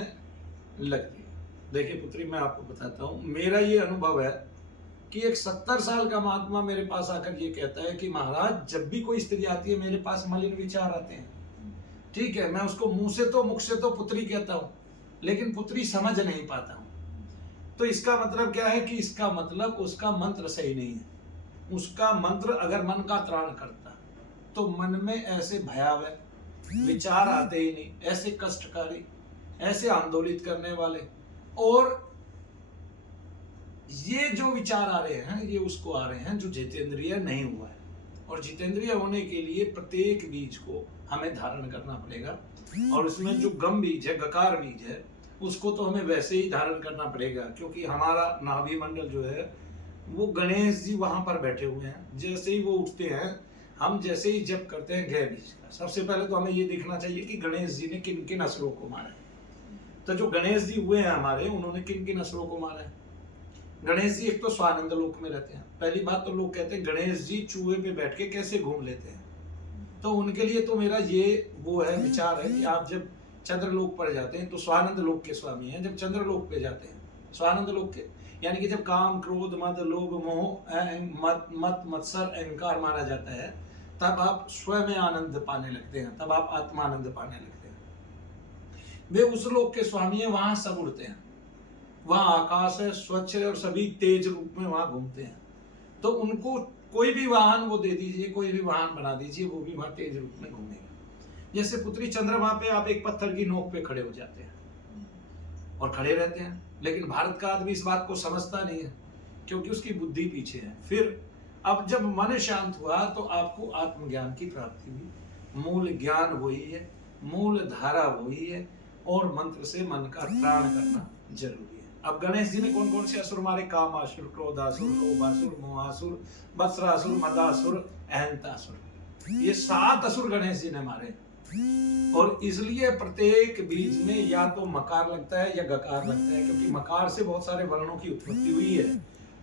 लगती है। देखिए पुत्री, मैं आपको बताता हूँ, मेरा ये अनुभव है कि एक 70 साल का महात्मा मेरे पास आकर ये कहता है कि महाराज, जब भी कोई स्त्री आती है मेरे पास मलिन विचार आते हैं, ठीक है, मैं उसको मुख से तो पुत्री कहता हूँ, लेकिन पुत्री समझ नहीं पाता हूँ। तो इसका मतलब क्या है कि इसका मतलब उसका मंत्र सही नहीं है। उसका मंत्र अगर मन का त्राण करता तो मन में ऐसे भयावह विचार आते ही नहीं, ऐसे कष्टकारी, ऐसे आंदोलित करने वाले, और ये जो विचार आ रहे हैं ये उसको आ रहे हैं जो जितेंद्रिय नहीं हुआ है। और जितेंद्रिय होने के लिए प्रत्येक बीज को हमें धारण करना पड़ेगा, और उसमें जो गम बीज है, गकार बीज है, उसको तो हमें वैसे ही धारण करना पड़ेगा, क्योंकि हमारा नाभि मंडल जो है वो गणेश जी वहां पर बैठे हुए हैं। जैसे ही वो उठते हैं, हम जैसे ही जप करते हैं घय बीज का, सबसे पहले तो हमें ये देखना चाहिए कि गणेश जी ने किन किन असुरों को मारा है। तो जो गणेश जी हुए हैं हमारे, उन्होंने किन किन असुरों को मारा है। गणेश जी एक तो स्वानंद लोक में रहते हैं। पहली बात तो लोग कहते हैं गणेश जी चूहे पे बैठ के कैसे घूम लेते हैं, तो उनके लिए तो मेरा ये वो है विचार है कि आप जब चंद्रलोक पर जाते हैं तो स्वानंद लोक के स्वामी हैं। जब चंद्रलोक पे जाते हैं, स्वानंद लोक के, यानी कि जब काम, क्रोध, मद, लोभ, मोह, मत, मत्सर, अहंकार मारा जाता है, तब आप स्वयं आनंद पाने लगते हैं, तब आप आत्मानंद पाने लगते हैं। वे उस लोक के स्वामी हैं, वहां सब उड़ते हैं, वहां आकाश है, स्वच्छ है, और सभी तेज रूप में वहां घूमते हैं। तो उनको कोई भी वाहन वो दे दीजिए, कोई भी वाहन बना दीजिए, वो भी वहां तेज रूप में घूमेगा। जैसे पुत्री चंद्रमा पे आप एक पत्थर की नोक पे खड़े हो जाते हैं और खड़े रहते हैं, लेकिन भारत का आदमी इस बात को समझता नहीं है, क्योंकि उसकी बुद्धि पीछे है। फिर अब जब मन शांत हुआ तो आपको आत्मज्ञान की प्राप्ति हुई। मूल ज्ञान वही है, मूल धारा वही है, और मंत्र से मन का त्राण करना जरूरी है। अब गणेश जी ने कौन कौन से असुर मारे? कामासुर, क्रोधासुर, लोभासुर, मोहासुर, वत्सरासुर, मदासुर, अहंतासुर। ये 7 असुर गणेश जी ने मारे। और इसलिए प्रत्येक बीज में या तो मकार लगता है या गकार लगता है, क्योंकि मकार से बहुत सारे वर्णों की उत्पत्ति हुई है,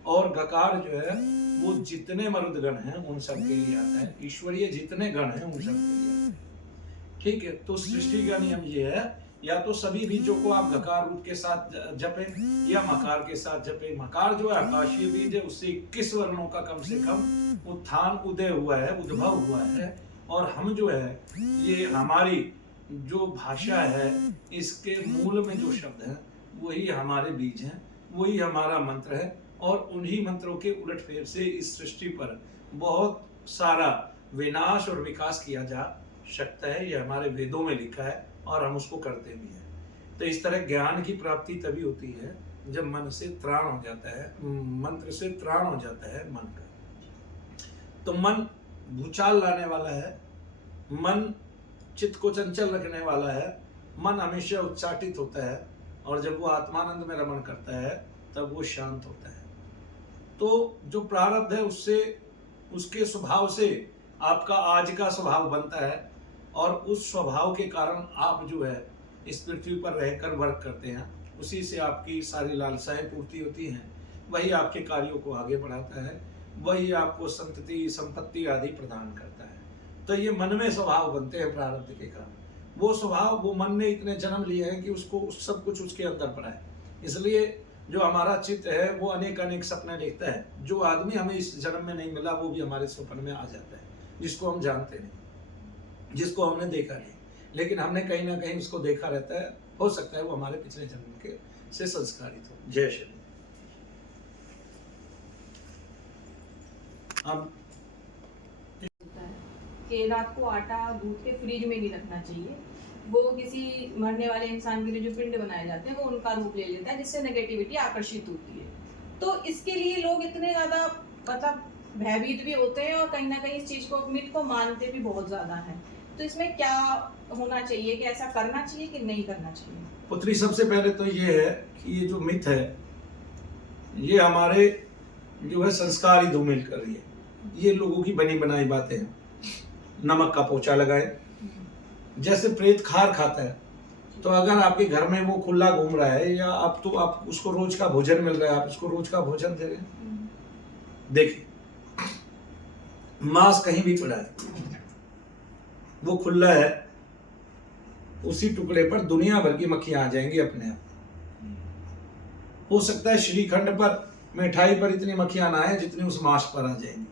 और गकार जो है वो जितने मरुदगण हैं उन सब के लिए आता है, ईश्वरीय जितने गण हैं उन सब के लिए आता है। ठीक है, तो सृष्टि का नियम ये है, या तो सभी बीजों को आप गकार रूप के साथ जपे या मकार के साथ जपे। मकार जो है आकाशीय बीज है, उससे 21 वर्णों का कम से कम उत्थान उदय हुआ है, उद्भव हुआ है। और हम जो है ये हमारी जो भाषा है इसके मूल में जो शब्द है वही हमारे बीज हैं, वही हमारा मंत्र है। और उन्हीं मंत्रों के उलटफेर से इस सृष्टि पर बहुत सारा विनाश और विकास किया जा सकता है। यह हमारे वेदों में लिखा है और हम उसको करते भी हैं। तो इस तरह ज्ञान की प्राप्ति तभी होती है जब मन से त्राण हो जाता है, मंत्र से त्राण हो जाता है मन का। तो मन भूचाल लाने वाला है, मन चित्त को चंचल रखने वाला है, मन हमेशा उच्चाटित होता है और जब वो आत्मानंद में रमण करता है तब वो शांत होता है। तो जो प्रारब्ध है उससे, उसके स्वभाव से आपका आज का स्वभाव बनता है और उस स्वभाव के कारण आप जो है इस पृथ्वी पर रहकर वर्क करते हैं, उसी से आपकी सारी लालसाएं पूर्ति होती हैं, वही आपके कार्यों को आगे बढ़ाता है, वही आपको संतति संपत्ति आदि प्रदान करता है। तो ये मन में स्वभाव बनते हैं प्रारब्ध के कारण। वो स्वभाव, वो मन ने इतने जन्म लिए हैं कि उसको सब कुछ उसके अंदर पड़ा है। इसलिए जो हमारा चित्त है वो अनेक अनेक सपने देखता है। जो आदमी हमें इस जन्म में नहीं मिला वो भी हमारे स्वप्न में आ जाता है, जिसको हम जानते नहीं, जिसको हमने देखा नहीं, लेकिन हमने कहीं ना कहीं उसको देखा रहता है। हो सकता है वो हमारे पिछले जन्म के से संस्कारित हो। जय श्री। अब कि रात को आटा गूंथ के फ्रिज में नहीं रखना चाहिए। वो किसी मरने वाले इंसान के लिए जो पिंड बनाए जाते हैं वो उनका रूप ले लेता है, जिससे नेगेटिविटी आकर्षित होती है। तो इसके लिए लोग इतने ज़्यादा मतलब भयभीत भी होते हैं और कहीं ना कहीं इस चीज़ को, मिथ को मानते भी बहुत ज़्यादा हैं। तो इसमें क्या होना चाहिए, कि ऐसा करना चाहिए कि नहीं करना चाहिए? पुत्री, सबसे पहले तो ये है कि ये जो मिथ है ये हमारे जो है संस्कार ही धूमिल कर रही है। ये लोगों की बनी बनाई बातें हैं। नमक का पोछा लगाए, जैसे प्रेत खार खाता है, तो अगर आपके घर में वो खुला घूम रहा है या अब तो आप उसको रोज का भोजन मिल रहा है, आप उसको रोज का भोजन दे रहे हैं। देखिए, मांस कहीं भी पड़ा है, वो खुला है, उसी टुकड़े पर दुनिया भर की मक्खियां आ जाएंगी अपने आप। हो सकता है श्रीखंड पर, मिठाई पर इतनी मक्खियां ना आए जितनी उस मांस पर आ जाएंगी।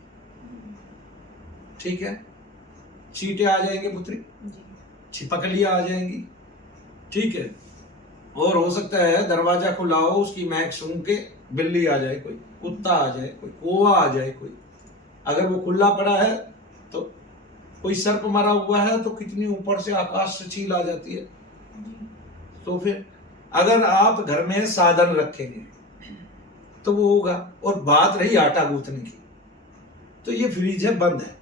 ठीक है, चींटे आ जाएंगे पुत्री, छिपकलियां आ जाएंगी। ठीक है, और हो सकता है दरवाजा खुला हो, उसकी महक सूंघ के बिल्ली आ जाए, कोई कुत्ता आ जाए, कोई कौवा आ जाए, कोई अगर वो खुला पड़ा है तो कोई सर्प मरा हुआ है तो कितनी ऊपर से आकाश से चील आ जाती है। तो फिर अगर आप घर में साधन रखेंगे तो वो होगा। और बात रही आटा गूंथने की, तो ये फ्रिज है, बंद है।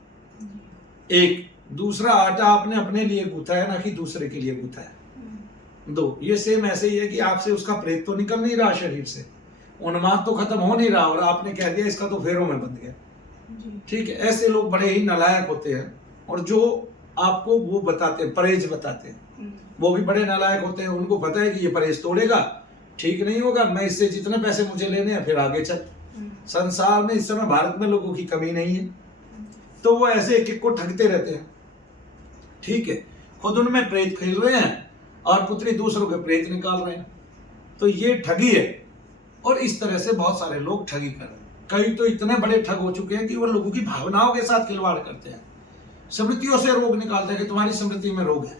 एक दूसरा, आटा आपने अपने लिए गूंथा है ना कि दूसरे के लिए गूंथा है। दो, ये सेम ऐसे ही है कि आपसे उसका प्रेत तो निकल नहीं रहा शरीर से, उन्माद तो खत्म हो नहीं रहा और आपने कह दिया इसका तो फेरों में बंध गया। ठीक है, ऐसे लोग बड़े ही नालायक होते हैं और जो आपको वो बताते हैं, परहेज बताते हैं, वो भी बड़े नालायक होते हैं। उनको पता है कि ये परहेज तोड़ेगा ठीक नहीं होगा, मैं इससे जितने पैसे मुझे लेने हैं फिर आगे चल। संसार में इस समय भारत में लोगों की कमी नहीं है, तो वो ऐसे एक एक को ठगते रहते हैं। ठीक है, खुद उनमें प्रेत खेल रहे हैं और पुत्री दूसरों के प्रेत निकाल रहे हैं। तो ये ठगी है और इस तरह से बहुत सारे लोग ठगी कर रहे हैं। कई तो इतने बड़े ठग हो चुके हैं कि वो लोगों की भावनाओं के साथ खिलवाड़ करते हैं, स्मृतियों से रोग निकालते हैं कि तुम्हारी स्मृति में रोग है।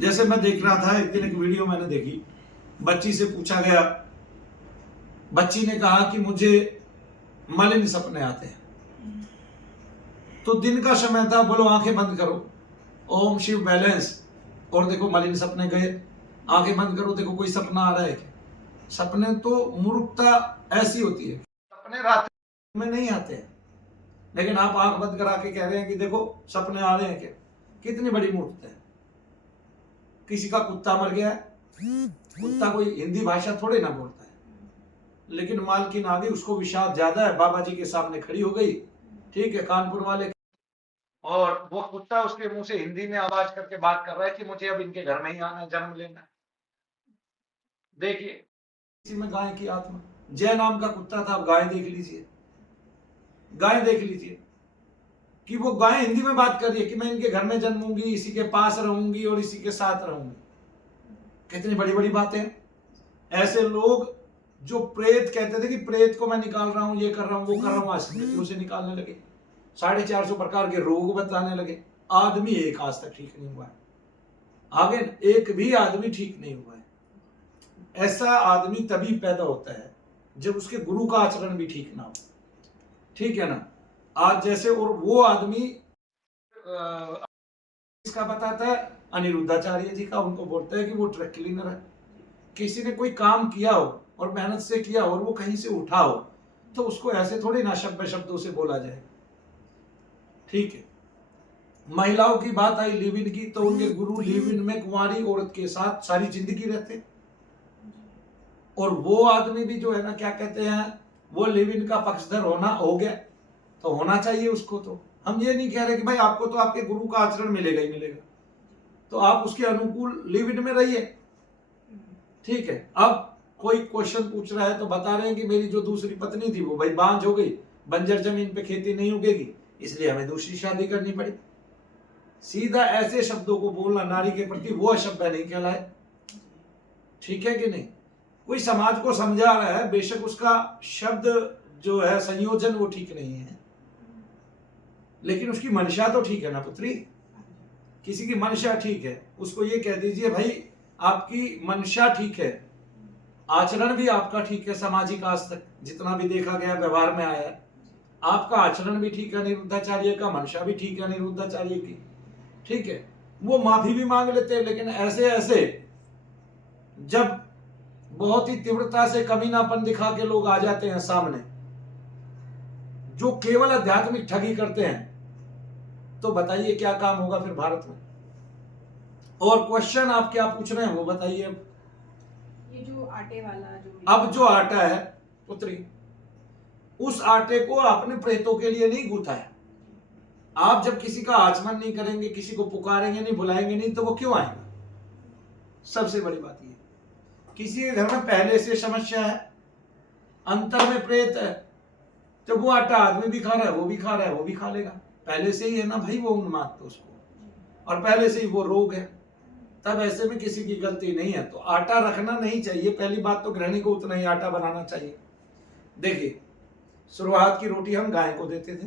जैसे मैं देख रहा था एक दिन, एक वीडियो मैंने देखी, बच्ची से पूछा गया, बच्ची ने कहा कि मुझे मलिन सपने आते हैं। तो दिन का समय था, बोलो आंखें बंद करो, ओम शिव बैलेंस, और देखो मलिन सपने गए। आंखें बंद करो, देखो कोई सपना आ रहा है क्या? सपने तो मूर्खता ऐसी होती है, सपने रात में नहीं आते हैं, लेकिन आप आंख बंद करा के कह रहे हैं कि देखो सपने आ रहे हैं क्या? कितनी बड़ी मूर्खता है। किसी का कुत्ता मर गया है, कुत्ता कोई हिंदी भाषा थोड़े ना बोलता है, लेकिन मालकिन आ गई, उसको विषाद ज्यादा है, बाबा जी के सामने खड़ी हो गई। ठीक है, कानपुर वाले, और वो कुत्ता उसके मुंह से हिंदी में आवाज करके बात कर रहा है कि मुझे अब इनके घर में ही आना है, जन्म लेना है। देखिए, इसी में गाय की आत्मा, जय नाम का कुत्ता था, आप गाय देख लीजिए, गाय देख लीजिए कि वो गाय हिंदी में बात कर रही है कि मैं इनके घर में जन्मूंगी, इसी के पास रहूंगी और इसी के साथ रहूंगी। कितनी बड़ी बड़ी बातें हैं। ऐसे लोग जो प्रेत कहते थे कि प्रेत को मैं निकाल रहा हूं, ये कर रहा हूं, वो कर रहा हूं, आज मृत्यु से निकालने लगे। 450 प्रकार के रोग बताने लगे। आदमी एक आज तक ठीक नहीं हुआ है, आगे एक भी आदमी ठीक नहीं हुआ है। ऐसा आदमी तभी पैदा होता है जब उसके गुरु का आचरण भी ठीक ना हो, ठीक है ना। आज जैसे, और वो आदमी इसका बताता है अनिरुद्धाचार्य जी का, उनको बोलता है कि वो ट्रक क्लीनर है। किसी ने कोई काम किया हो और मेहनत से किया हो और वो कहीं से उठा हो तो उसको ऐसे थोड़ी ना शब्दों से बोला जाए, ठीक है। महिलाओं की बात आई लिव इन की, तो उनके गुरु लिव इन में कुंवारी औरत के साथ सारी जिंदगी रहते। और वो आदमी भी जो है ना, क्या कहते हैं, वो लिव इन का पक्षधर होना हो गया तो होना चाहिए उसको। तो हम ये नहीं कह रहे कि भाई आपको तो आपके गुरु का आचरण मिलेगा ही मिलेगा, तो आप उसके अनुकूल लिव इन में रहिए, ठीक है। अब कोई क्वेश्चन पूछ रहा है तो बता रहे हैं कि मेरी जो दूसरी पत्नी थी वो भाई बांझ हो गई, बंजर जमीन पे खेती नहीं उगेगी, इसलिए हमें दूसरी शादी करनी पड़ी। सीधा ऐसे शब्दों को बोलना नारी के प्रति वो अशभ्य नहीं कहलाए, ठीक है कि नहीं। कोई समाज को समझा रहा है, बेशक उसका शब्द जो है संयोजन वो ठीक नहीं है, लेकिन उसकी मंशा तो ठीक है ना पुत्री। किसी की मंशा ठीक है, उसको ये कह दीजिए भाई आपकी मंशा ठीक है, आचरण भी आपका ठीक है, सामाजिक आज तक जितना भी देखा गया व्यवहार में आया है, आपका आचरण भी ठीक है अनिरुद्धाचार्य का, मंशा भी ठीक है अनिरुद्धाचार्य की, ठीक है। वो माफी भी मांग लेते हैं, लेकिन ऐसे ऐसे जब बहुत ही तीव्रता से कमीनापन दिखा के लोग आ जाते हैं सामने, जो केवल आध्यात्मिक ठगी करते हैं, तो बताइए क्या काम होगा फिर भारत में। और क्वेश्चन आप क्या पूछ रहे हैं वो बताइए। अब ये जो आटे वाला अब जो आटा है पुत्री, उस आटे को आपने प्रेतों के लिए नहीं गूंथा है। आप जब किसी का आचमन नहीं करेंगे, किसी को पुकारेंगे नहीं, बुलाएंगे नहीं, तो वो क्यों आएगा। सबसे बड़ी बात ये, किसी के घर में पहले से समस्या है, अंतर में प्रेत है, तो वो आटा आदमी भी खा रहा है, वो भी खा रहा है, वो भी खा लेगा। पहले से ही है ना भाई वो उन्माद, तो उसको और पहले से ही वो रोग है, तब ऐसे में किसी की गलती नहीं है। तो आटा रखना नहीं चाहिए। पहली बात तो गृहिणी को उतना ही आटा बनाना चाहिए। देखिए, शुरुआत की रोटी हम गाय को देते थे,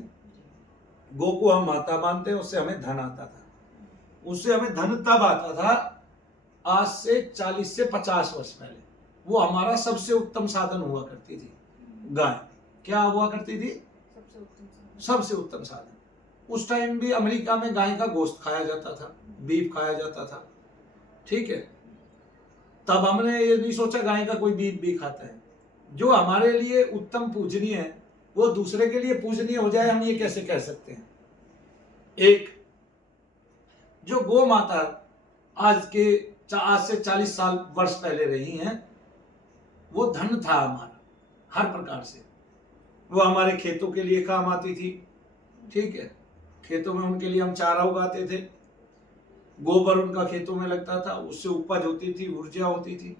गौ को हम माता मानते हैं, उससे हमें धन आता था। उससे हमें धन तब आता था आज से 40 से 50 वर्ष पहले। वो हमारा सबसे उत्तम साधन हुआ करती थी गाय। क्या हुआ करती थी? सबसे उत्तम साधन। उस टाइम भी अमेरिका में गाय का गोश्त खाया जाता था, बीफ खाया जाता था, ठीक है। तब हमने ये नहीं सोचा गाय का कोई बीफ भी खाता है। जो हमारे लिए उत्तम पूजनीय है वो दूसरे के लिए पूजनीय हो जाए, हम ये कैसे कह सकते हैं। एक जो गौ माता आज से 40 साल वर्ष पहले रही हैं, वो धन था हमारा हर प्रकार से। वो हमारे खेतों के लिए काम आती थी, ठीक है। खेतों में उनके लिए हम चारा उगाते थे, गोबर उनका खेतों में लगता था, उससे उपज होती थी, ऊर्जा होती थी।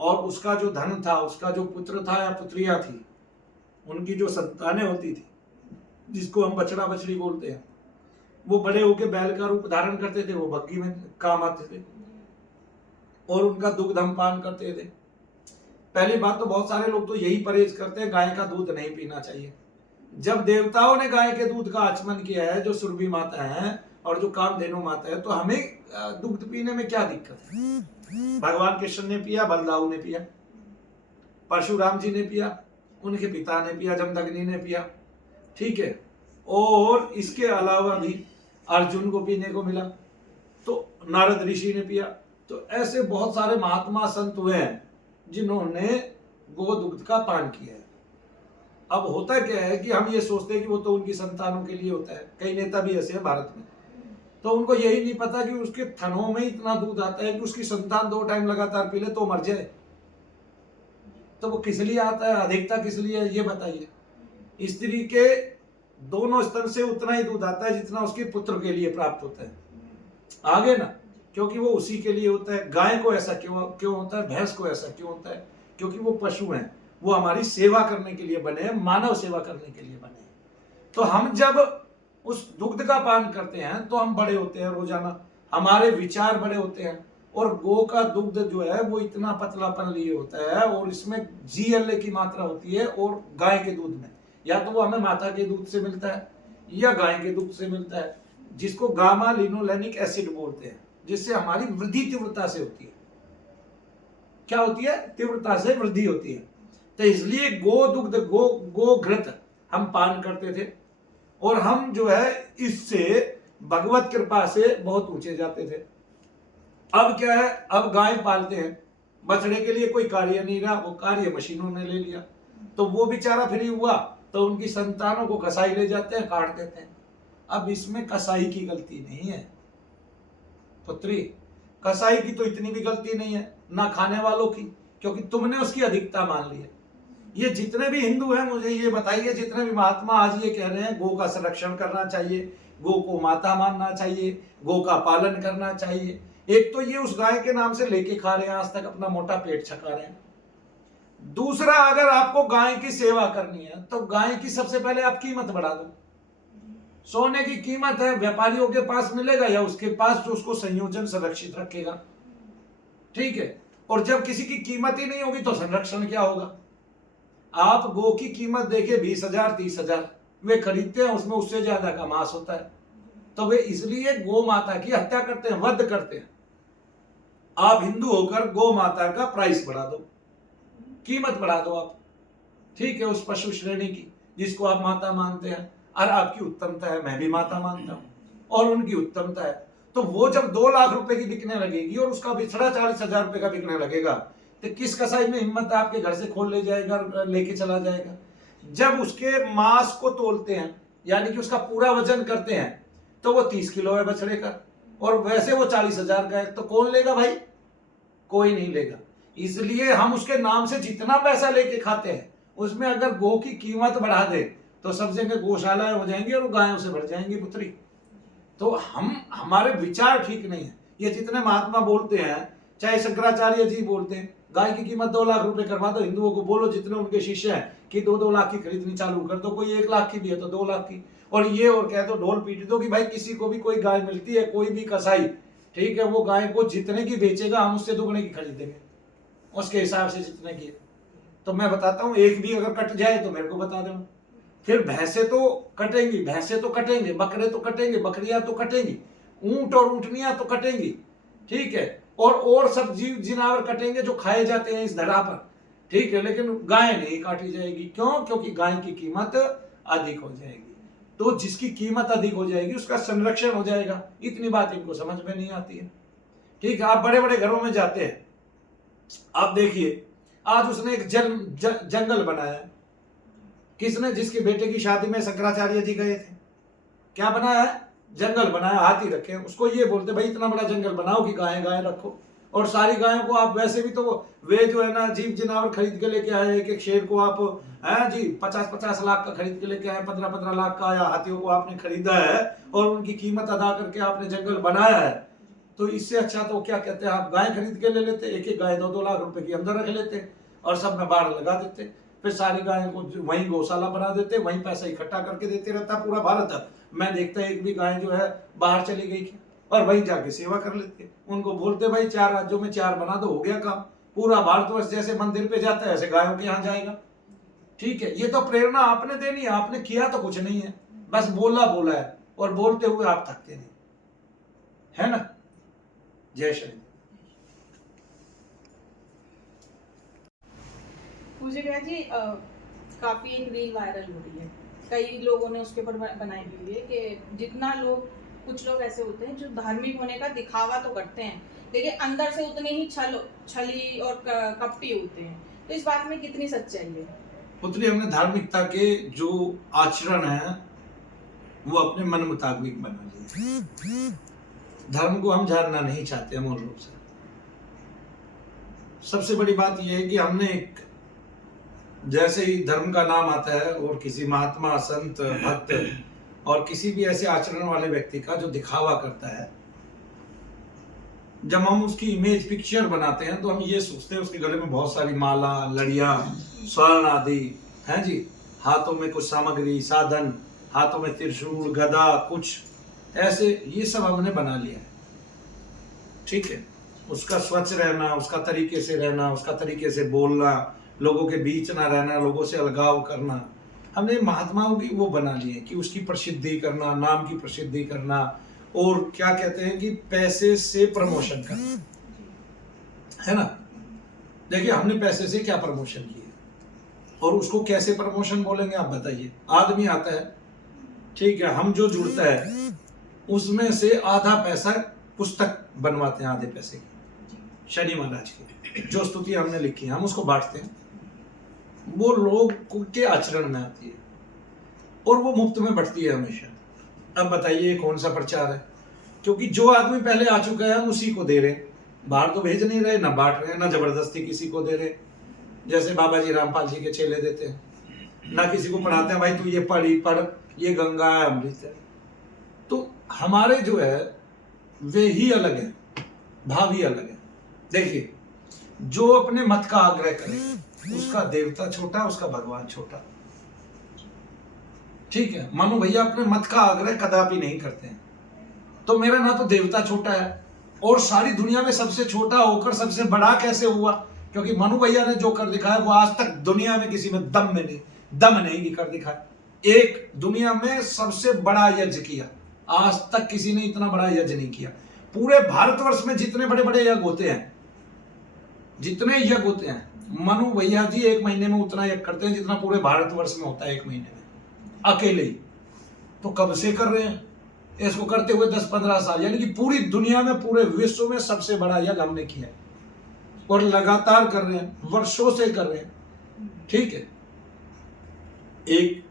और उसका जो धन था, उसका जो पुत्र था या पुत्रियां थी, उनकी जो संतानें होती थी, जिसको हम बछड़ा बछड़ी बोलते हैं, वो बड़े होके बैल का रूप धारण करते थे, वो बग्गी में काम आते थे और उनका दुग्ध हम पान करते थे। पहली बात तो बहुत सारे लोग तो यही परहेज करते हैं, गाय का दूध नहीं पीना चाहिए। जब देवताओं ने गाय के दूध का आचमन किया है, जो सुरभि माता है और जो कामधेनु माता है, तो हमें दूध पीने में क्या दिक्कत है। भगवान कृष्ण ने पिया, बलदाऊ ने पिया, परशुराम जी ने पिया, उनके पिता ने पिया, जमदग्नि ने पिया, ठीक है। और इसके अलावा भी अर्जुन को पीने को मिला, तो नारद ऋषि ने पिया। तो ऐसे बहुत सारे महात्मा संत हुए हैं जिन्होंने गो दुग्ध का पान किया है। अब होता क्या है कि हम ये सोचते हैं कि वो तो उनकी संतानों के लिए होता है। कई नेता भी ऐसे हैं भारत में, तो उनको यही नहीं पता कि उसके थनों में इतना दूध आता है कि उसकी संतान 2 टाइम लगातार पी ले तो मर जाए। तो वो किस लिए आता है, अधिकता किस लिए है, ये बताइए। स्त्री के दोनों स्तन से उतना ही दूध आता है जितना उसके पुत्र के लिए प्राप्त होता है, आगे ना, क्योंकि वो उसी के लिए होता है। गाय को ऐसा क्यों होता है, भैंस को ऐसा क्यों होता है, क्योंकि वो पशु हैं। वो हमारी सेवा करने के लिए बने हैं, मानव सेवा करने के लिए बने हैं। तो हम जब उस दुग्ध का पान करते हैं तो हम बड़े होते हैं रोजाना, हमारे विचार बड़े होते हैं। और गो का दुग्ध जो है वो इतना पतलापन लिए होता है और इसमें GLA की मात्रा होती है। और गाय के दूध में या तो वो हमें माता के दूध से मिलता है या गाय के दूध से मिलता है, जिसको गामा लिनोलेनिक एसिड बोलते हैं, जिससे हमारी वृद्धि तीव्रता से होती है। क्या होती है? तीव्रता से वृद्धि होती है। तो इसलिए गो दुग्ध गो घृत हम पान करते थे और हम जो है इससे भगवत कृपा से बहुत ऊंचे जाते थे। अब क्या है, अब गाय पालते हैं, बछड़े के लिए कोई कार्य नहीं रहा, वो कार्य मशीनों ने ले लिया। तो वो बेचारा फ्री हुआ तो उनकी संतानों को कसाई ले जाते हैं, काट देते हैं। अब इसमें कसाई की गलती नहीं है पुत्री, कसाई की तो इतनी भी गलती नहीं है, ना खाने वालों की, क्योंकि तुमने उसकी अधिकता मान ली है। ये जितने भी हिंदू हैं मुझे ये बताइए, जितने भी महात्मा आज ये कह रहे हैं गो का संरक्षण करना चाहिए, गो को माता मानना चाहिए, गो का पालन करना चाहिए, एक तो ये उस गाय के नाम से लेके खा रहे हैं, आज तक अपना मोटा पेट छका रहे हैं। दूसरा, अगर आपको गाय की सेवा करनी है तो गाय की सबसे पहले आप कीमत बढ़ा दो। सोने की कीमत है, व्यापारियों के पास मिलेगा या उसके पास जो उसको संयोजन संरक्षित रखेगा, ठीक है। और जब किसी की कीमत ही नहीं होगी तो संरक्षण क्या होगा? आप गो की कीमत देखिए 20,000 30,000 वे खरीदते हैं, उसमें उससे ज्यादा का मांस होता है। तो वे इसलिए गो माता की हत्या करते हैं, वध करते हैं। आप हिंदू होकर गो माता का प्राइस बढ़ा दो, कीमत बढ़ा दो आप, ठीक है, उस पशु श्रेणी की जिसको आप माता मानते हैं। और आपकी उत्तमता है, मैं भी माता मानता हूं और उनकी उत्तमता है। तो वो जब 2 लाख रुपए की बिकने लगेगी और उसका बिछड़ा 40,000 रुपए का बिकने लगेगा, तो किस कसाई में हिम्मत आपके घर से खोल ले जाएगा, लेके चला जाएगा? जब उसके मांस को तोलते हैं, यानी कि उसका पूरा वजन करते हैं, तो वो 30 किलो है बछड़े का, और वैसे वो 40,000 का है, तो कौन लेगा भाई? कोई नहीं लेगा। इसलिए हम उसके नाम से जितना पैसा लेके खाते हैं, उसमें अगर गो की कीमत बढ़ा दे तो सब जगह गौशालाएं हो जाएंगी और गायों से भर जाएंगी पुत्री। तो हमारे विचार ठीक नहीं है। ये जितने महात्मा बोलते हैं, चाहे शंकराचार्य जी बोलते हैं गाय की कीमत 2 लाख रुपए करवा दो, हिंदुओं को बोलो जितने उनके शिष्य हैं कि 2-2 लाख की खरीदनी चालू कर दो, कोई 1 लाख की भी है तो 2 लाख की, और ये और कह दो, ढोल पीट दो कि भाई किसी को भी कोई गाय मिलती है, कोई भी कसाई, ठीक है, वो गाय को जितने की बेचेगा हम उससे दुगने की खरीदेंगे, उसके हिसाब से जितने की। तो मैं बताता हूँ, एक भी अगर कट जाए तो मेरे को बता देना। फिर भैंसे तो कटेंगी, भैंसे तो कटेंगे, बकरे तो कटेंगे, बकरियां तो कटेंगी, ऊंट और ऊंटनियां तो कटेंगी, ठीक है, और सब जीव जिनावर कटेंगे जो खाए जाते हैं इस धरा पर, ठीक है, लेकिन गाय नहीं काटी जाएगी। क्यों? क्योंकि गाय की कीमत अधिक हो जाएगी। तो जिसकी कीमत अधिक हो जाएगी उसका संरक्षण हो जाएगा। इतनी बात इनको समझ में नहीं आती है, ठीक है। आप बड़े बड़े घरों में जाते हैं, आप देखिए आज उसने एक जंगल बनाया, किसने? जिसके बेटे की शादी में शंकराचार्य जी गए थे, क्या बनाया है? जंगल बनाया, हाथी रखे। उसको ये बोलते भाई इतना बड़ा जंगल बनाओ कि गाय गाय रखो, और सारी गायों को आप वैसे भी तो वे जो है ना जीव जिनावर खरीद के लेके आए, एक एक शेर को आप हैं जी 50-50 लाख का खरीद के लेके आए, 15-15 लाख का आया, हाथियों को आपने खरीदा है और उनकी कीमत अदा करके आपने जंगल बनाया है। तो इससे अच्छा तो क्या कहते हैं, आप गाय खरीद के ले लेते, एक एक गाय 2-2 लाख रुपए की अंदर रख लेते और सब में बाढ़ लगा देते, फिर सारी गायों को वहीं गौशाला बना देते, वहीं पैसा इकट्ठा करके देते रहता पूरा भारत। मैं देखता एक भी गाय जो है बाहर चली गई थी और वहीं जाके सेवा कर लेते, उनको बोलते भाई 4 राज्यों में 4 बना दो, हो गया काम। पूरा भारतवर्ष जैसे मंदिर पे जाता है ऐसे गायों के यहाँ जाएगा, ठीक है। ये तो प्रेरणा आपने देनी है, आपने किया तो कुछ नहीं है, बस बोला बोला है, और बोलते हुए आप थकते नहीं, है ना। जय श्री। पूज्य भैया जी, काफी एक रील वायरल हो रही है, कई लोगों ने उसके ऊपर बनाई हुई है कि जितना लोग, कुछ लोग ऐसे होते हैं जो धार्मिक होने का दिखावा तो करते हैं लेकिन अंदर से उतने ही छली और कपटी होते हैं, तो इस बात में कितनी सच्चाई है? पुत्री, हमने धार्मिकता के जो आचरण है वो अपने मन मुताबिक बना लिए। धर्म को हम जानना नहीं चाहते मूल रूप से। सबसे बड़ी बात यह है कि हमने एक, जैसे ही धर्म का नाम आता है और किसी महात्मा, संत, भक्त और किसी भी ऐसे आचरण वाले व्यक्ति का जो दिखावा करता है, जब हम उसकी इमेज पिक्चर बनाते हैं तो हम ये सोचते हैं उसके गले में बहुत सारी माला, लड़ियां, स्वर्ण आदि हैं जी, हाथों में कुछ सामग्री, साधन, हाथों में त्रिशूल, गदा, कुछ ऐसे, ये सब हमने बना लिया है। ठीक है, उसका स्वच्छ रहना, उसका तरीके से रहना, उसका तरीके से बोलना, लोगों के बीच ना रहना, लोगों से अलगाव करना, हमने महात्माओं की वो बना लिए कि उसकी प्रसिद्धि करना, नाम की प्रसिद्धि करना, और क्या कहते हैं कि पैसे से प्रमोशन करना, है ना। देखिए हमने पैसे से क्या प्रमोशन किए और उसको कैसे प्रमोशन बोलेंगे आप बताइए। आदमी आता है, ठीक है, हम जो जुड़ता है उसमें से आधा पैसा पुस्तक बनवाते हैं, आधे पैसे की शनि महाराज की जो स्तुति हमने लिखी है हम उसको बांटते हैं, वो लोग के आचरण में आती है और वो मुफ्त में बढ़ती है हमेशा। अब बताइए कौन सा प्रचार है, क्योंकि जो आदमी पहले आ चुका है हम उसी को दे रहे, बाहर तो भेज नहीं रहे, ना बांट रहे, ना जबरदस्ती किसी को दे रहे, जैसे बाबा जी रामपाल जी के चेले देते हैं, ना किसी को पढ़ाते हैं भाई तू ये पढ़, ये गंगा है, अमृत है। तो हमारे जो है वे ही अलग है, भाव ही अलग है। देखिए जो अपने मत का आग्रह करे उसका देवता छोटा, उसका भगवान छोटा। ठीक है, मनु भैया अपने मत का आग्रह कदापि नहीं करते हैं, तो मेरा ना तो देवता छोटा है और सारी दुनिया में सबसे छोटा होकर सबसे बड़ा कैसे हुआ, क्योंकि मनु भैया ने जो कर दिखाया वो आज तक दुनिया में किसी में दम नहीं कर दिखाया। एक दुनिया में सबसे बड़ा यज्ञ किया, आज तक किसी ने इतना बड़ा यज्ञ नहीं किया। पूरे भारतवर्ष में जितने बड़े बड़े यज्ञ होते हैं, जितने यज्ञ होते हैं, मनु भैया जी एक महीने में उतना यज्ञ करते हैं जितना पूरे भारतवर्ष में होता है एक महीने में, अकेले ही। तो कब से कर रहे हैं इसको, करते हुए 10-15 साल, यानी कि पूरी दुनिया में, पूरे विश्व में सबसे बड़ा यज्ञ हमने किया है और लगातार कर रहे हैं, वर्षों से कर रहे हैं। ठीक है, एक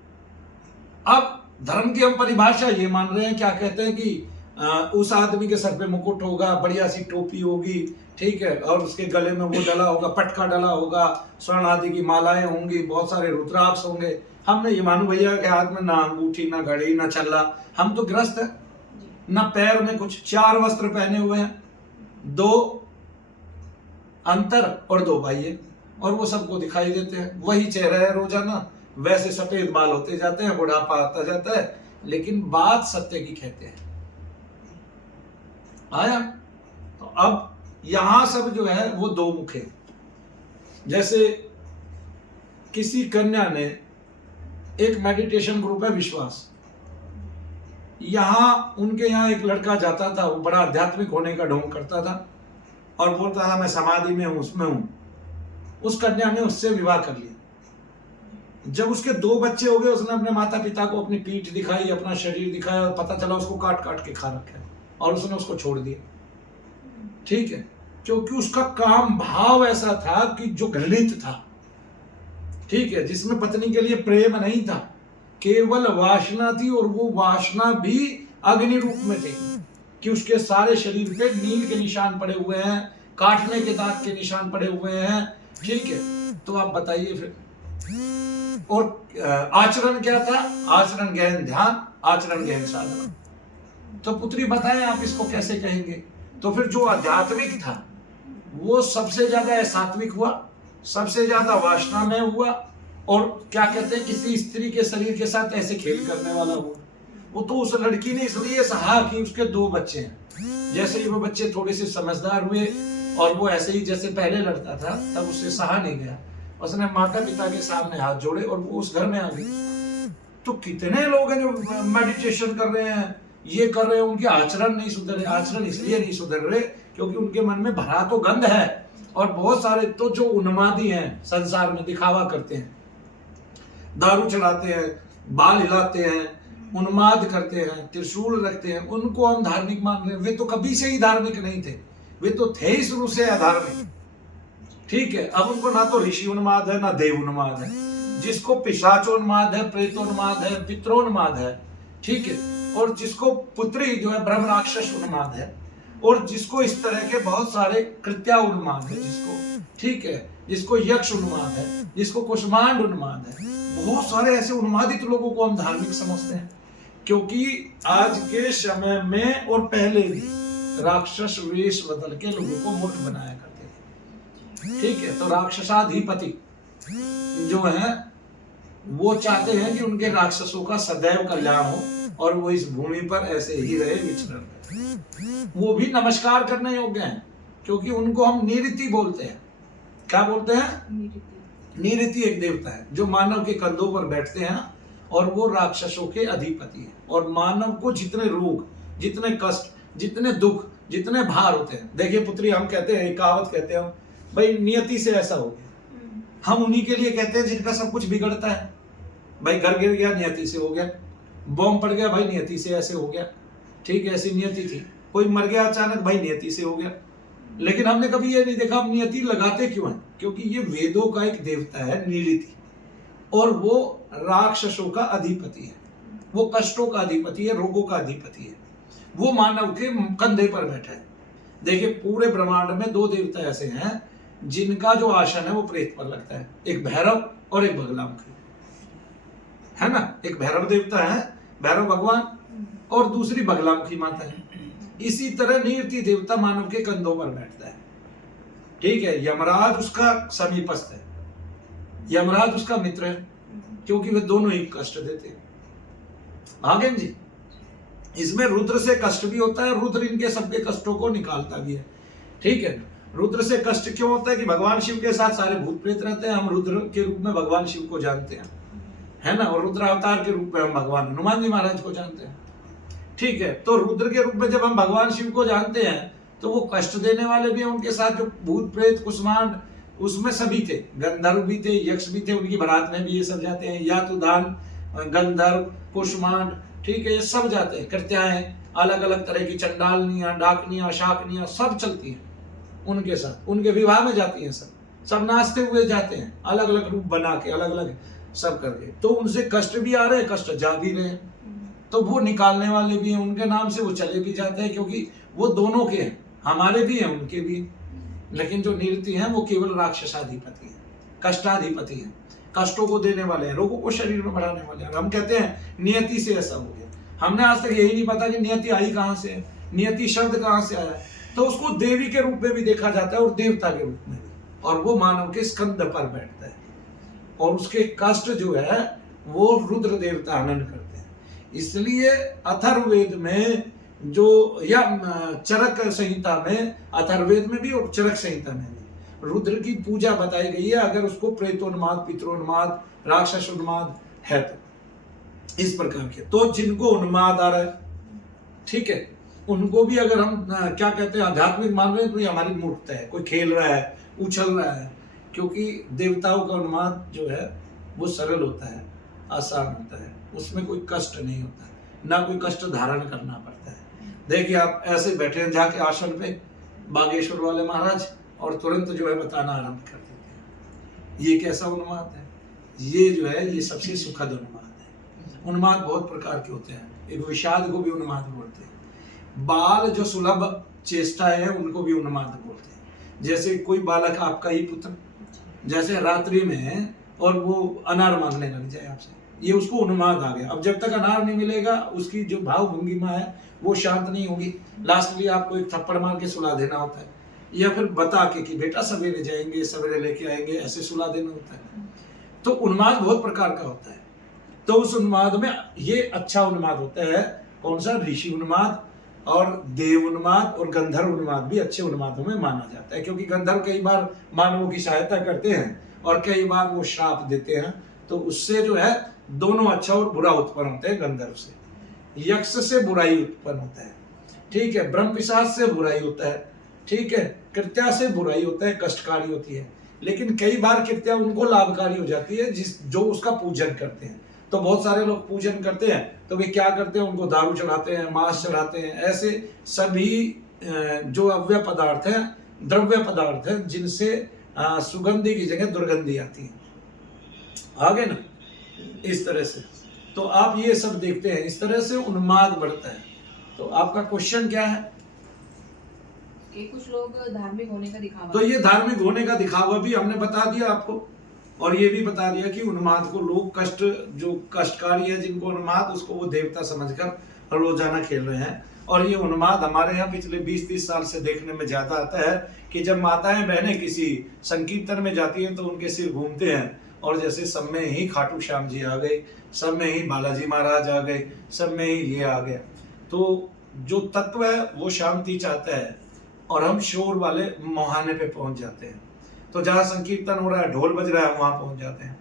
अब धर्म की हम परिभाषा ये मान रहे हैं, क्या कहते हैं कि उस आदमी के सर पे मुकुट होगा, बढ़िया सी टोपी होगी, ठीक है, और उसके गले में वो डला होगा, पटका डला होगा, स्वर्ण आदि की मालाएं होंगी, बहुत सारे रुद्राक्ष होंगे। हमने ये मानू भैया के हाथ में ना अंगूठी, ना घड़ी, ना छल्ला, हम तो ग्रस्त है, ना पैर में कुछ, 4 वस्त्र पहने हुए हैं, 2 अंतर और 2 बाह्य, और वो सबको दिखाई देते हैं। वही चेहरा है रोजाना, वैसे सफेद बाल होते जाते हैं, बुढ़ापा आता जाता है, लेकिन बात सत्य की कहते हैं। आया, तो अब यहां सब जो है वो 2 मुख है। जैसे किसी कन्या ने, एक मेडिटेशन ग्रुप है विश्वास, यहां उनके यहाँ एक लड़का जाता था, वो बड़ा आध्यात्मिक होने का ढोंग करता था और बोलता था मैं समाधि में हूं, उसमें हूं। उस कन्या ने उससे विवाह कर लिया। जब उसके 2 बच्चे हो गए, उसने अपने माता पिता को अपनी पीठ दिखाई, अपना शरीर दिखाया, और पता चला उसको काट काट के खा रखा है और उसने उसको छोड़ दिया। ठीक है, क्योंकि उसका काम भाव ऐसा था कि जो घृणित था, ठीक है, जिसमें पत्नी के लिए प्रेम नहीं था, केवल वासना थी, और वो वासना भी अग्नि रूप में थी कि उसके सारे शरीर पे नील के निशान पड़े हुए हैं, काटने के दाग के निशान पड़े हुए हैं। ठीक है, तो आप बताइए फिर। और आचरण क्या था? आचरण गहन ध्यान, आचरण गहन साधना। तो पुत्री बताएं आप इसको कैसे कहेंगे? तो फिर जो आध्यात्मिक था वो सबसे ज्यादा सात्विक हुआ, सबसे ज्यादा वासना में हुआ, और क्या कहते हैं किसी स्त्री के शरीर के साथ ऐसे खेल करने वाला हुआ। वो तो उस लड़की ने इसलिए सहा कि उसके 2 बच्चे हैं। जैसे ही वो बच्चे थोड़े से समझदार हुए और वो ऐसे ही जैसे पहले लड़ता था, तब उससे सहा नहीं गया, उसने माता पिता के सामने हाथ जोड़े और वो उस घर में आ गई। तो कितने लोग हैं जो मेडिटेशन कर रहे हैं, ये कर रहे हैं, उनके आचरण नहीं सुधर रहे। आचरण इसलिए नहीं सुधर रहे क्योंकि उनके मन में भरा तो गंध है, और बहुत सारे तो जो उन्मादी हैं संसार में, दिखावा करते हैं, दारू चलाते हैं, बाल हिलाते हैं, उन्माद करते हैं, त्रिशूल रखते हैं, उनको हम धार्मिक मान रहे हैं। वे तो कभी से ही धार्मिक नहीं थे, वे तो थे ही शुरू से अधार्मिक। ठीक है, अब उनको ना तो ऋषि उन्माद है, ना देव उन्माद है। जिसको पिशाचोन्माद है, प्रेतोन्माद है, पित्रोन्माद है, ठीक है, और जिसको पुत्री जो है ब्रह्म राक्षस उन्माद है, और जिसको इस तरह के बहुत सारे कृत्या उन्माद है, जिसको, ठीक है, जिसको यक्ष उन्माद है, जिसको कुष्मांड उन्माद है। बहुत सारे ऐसे उन्मादित लोगों को हम धार्मिक समझते हैं, क्योंकि आज के समय में और पहले भी राक्षस वेश बदल के लोगों को मूर्ख बनाया करते थे। ठीक है, तो राक्षसाधिपति जो है वो चाहते हैं कि उनके राक्षसों का सदैव कल्याण हो और वो इस भूमि पर ऐसे ही रहे, विचरण रहे। वो भी नमस्कार करने योग्य हैं, क्योंकि उनको हम निरति बोलते हैं। क्या बोलते हैं? निरति एक देवता है जो मानव के कंधों पर बैठते हैं और वो राक्षसों के अधिपति हैं। और मानव को जितने रोग, जितने कष्ट, जितने दुख, जितने भार होते हैं, देखिए पुत्री, हम कहते हैं, एक कहावत कहते हैं, भाई नियति से ऐसा हो गया। हम उन्हीं के लिए कहते हैं जिनका सब कुछ बिगड़ता है। भाई घर गिर गया, नियति से हो गया। बॉम्ब पड़ गया, भाई नियति से ऐसे हो गया। ठीक है, ऐसी नियति थी। कोई मर गया अचानक, भाई नियति से हो गया। लेकिन हमने कभी ये नहीं देखा हम नियति लगाते क्यों हैं? क्योंकि ये वेदों का एक देवता है निरति, और वो राक्षसों का अधिपति है, वो कष्टों का अधिपति है, रोगों का अधिपति है। वो मानव के कंधे पर बैठा है। देखिए पूरे ब्रह्मांड में दो देवता ऐसे हैं जिनका जो आसन है वो प्रेत पर लगता है, एक भैरव और एक बगलामुखी, है ना। एक भैरव देवता है, भैरव भगवान, और दूसरी बगलामुखी माता है। इसी तरह निरति देवता मानव के कंधों पर बैठता है। ठीक है, यमराज उसका समीपस्थ है, यमराज उसका मित्र है, क्योंकि वे दोनों ही कष्ट देते हैं। आगे जी, इसमें रुद्र से कष्ट भी होता है, रुद्र इनके सबके कष्टों को निकालता भी है। ठीक है, रुद्र से कष्ट क्यों होता है कि भगवान शिव के साथ सारे भूत प्रेत रहते हैं। हम रुद्र के रूप में भगवान शिव को जानते हैं, है ना, और रुद्र अवतार के रूप में हम भगवान हनुमान जी महाराज को जानते हैं। ठीक है, तो रुद्र के रूप में जब हम भगवान शिव को जानते हैं तो वो कष्ट देने वाले भी हैं, उनके साथ जो भूत प्रेत कुष्मांड उसमें सभी थे, गंधर्व भी थे, यक्ष भी थे, उनकी बारात में भी ये सब जाते हैं, यातुदान, गंधर्व, कुष्मांड, ठीक है, ये सब जाते हैं। कृत्याएं, अलग अलग तरह की चंडालनियां, डाकनियां, शाकनियां सब चलती हैं उनके साथ, उनके विवाह में जाती हैं, सब नाचते हुए जाते हैं, अलग अलग रूप बना के, अलग अलग सब करके। तो उनसे कष्ट भी आ रहे हैं, कष्ट जा भी रहे हैं, तो वो निकालने वाले भी हैं, उनके नाम से वो चले भी जाते हैं, क्योंकि वो दोनों के हैं, हमारे भी हैं, उनके भी हैं। लेकिन जो निरति हैं वो केवल राक्षसाधिपति हैं, कष्टाधिपति हैं, कष्टों को देने वाले हैं, रोगों को शरीर में बढ़ाने वाले हैं। हम कहते हैं नियति से ऐसा हो गया। हमने आज तक यही नहीं पता कि नियति आई कहाँ से है, नियति शब्द कहाँ से आया है। तो उसको देवी के रूप में भी देखा जाता है और देवता के रूप में भी, और वो मानव के स्कंद पर बैठता है, और उसके कष्ट जो है वो रुद्र देवता हनन करते हैं। इसलिए अथर्ववेद में जो, या चरक संहिता में, अथर्ववेद में भी और चरक संहिता में भी रुद्र की पूजा बताई गई है, अगर उसको प्रेतोन्माद, पितरोन्माद, राक्षस उन्माद है तो इस प्रकार के। तो जिनको उन्माद आ रहा है, ठीक है, उनको भी अगर हम क्या कहते हैं आध्यात्मिक मान रहे हैं तो ये हमारी मूर्खता है। कोई खेल रहा है, उछल रहा है, क्योंकि देवताओं का उन्माद जो है वो सरल होता है, आसान होता है, उसमें कोई कष्ट नहीं होता, ना कोई कष्ट धारण करना पड़ता है। देखिए आप ऐसे बैठे हैं जाके आसन पे, बागेश्वर वाले महाराज, और तुरंत जो है बताना आरंभ कर देते हैं। ये कैसा उन्माद है? ये जो है ये सबसे सुखद उन्माद है। उन्माद बहुत प्रकार के होते हैं, एक विषाद को भी उन्माद बोलते हैं, बाल जो सुलभ चेष्टाएं हैं उनको भी उन्माद बोलते हैं। जैसे कोई बालक, आपका ही पुत्र, जैसे रात्रि में और वो अनार मांगने लग जाए आपसे, ये उसको उन्माद आ गया। अब जब तक अनार नहीं मिलेगा उसकी जो भाव भंगिमा है वो शांत नहीं होगी। लास्टली आपको एक थप्पड़ मार के सुला देना होता है, या फिर बता के कि बेटा सवेरे जाएंगे, सवेरे लेके आएंगे, ऐसे सुला देना होता है। तो उन्माद बहुत प्रकार का होता है। तो उस उन्माद में ये अच्छा उन्माद होता है, कौन सा? ऋषि उन्माद और देव उन्माद और गंधर्व उन्माद भी अच्छे उन्मादों में माना जाता है, क्योंकि गंधर्व कई बार मानवों की सहायता करते हैं और कई बार वो श्राप देते हैं, तो उससे जो है दोनों अच्छा और बुरा उत्पन्न होते हैं। गंधर्व से, यक्ष से बुराई उत्पन्न होता है, ठीक है, ब्रह्म पिशाच से बुराई होता है, ठीक है, कृत्या से बुराई होता है, कष्टकारी होती है। लेकिन कई बार कृत्या उनको लाभकारी हो जाती है जो उसका पूजन करते हैं। तो बहुत सारे लोग पूजन करते हैं तो वे क्या करते हैं, उनको दारू चढ़ाते हैं, मांस चढ़ाते हैं, ऐसे सभी जो अव्यय पदार्थ हैं, द्रव्य पदार्थ हैं, जिनसे सुगंधी की जगह दुर्गंधी आती है। आगे ना, इस तरह से तो आप ये सब देखते हैं, इस तरह से उन्माद बढ़ता है। तो आपका क्वेश्चन क्या है? कि कुछ लोग धार्मिक होने का दिखावा, तो ये धार्मिक होने का दिखावा भी हमने बता दिया आपको, और ये भी बता दिया कि उन्माद को लोग कष्ट, जो कष्टकारी है जिनको उन्माद, उसको वो देवता समझकर रोजाना खेल रहे हैं। और ये उन्माद हमारे यहाँ पिछले 20-30 साल से देखने में ज्यादा आता है कि जब माताएं बहनें किसी संकीर्तन में जाती हैं तो उनके सिर घूमते हैं, और जैसे सब में ही खाटू श्याम जी आ गए, सब में ही बालाजी महाराज आ गए, सब में ही ये आ गया। तो जो तत्व है वो शांति चाहता है, और हम शोर वाले मुहाने पे पहुंच जाते हैं। तो जहाँ संकीर्तन हो रहा है, ढोल बज रहा है, वहां पहुंच जाते हैं।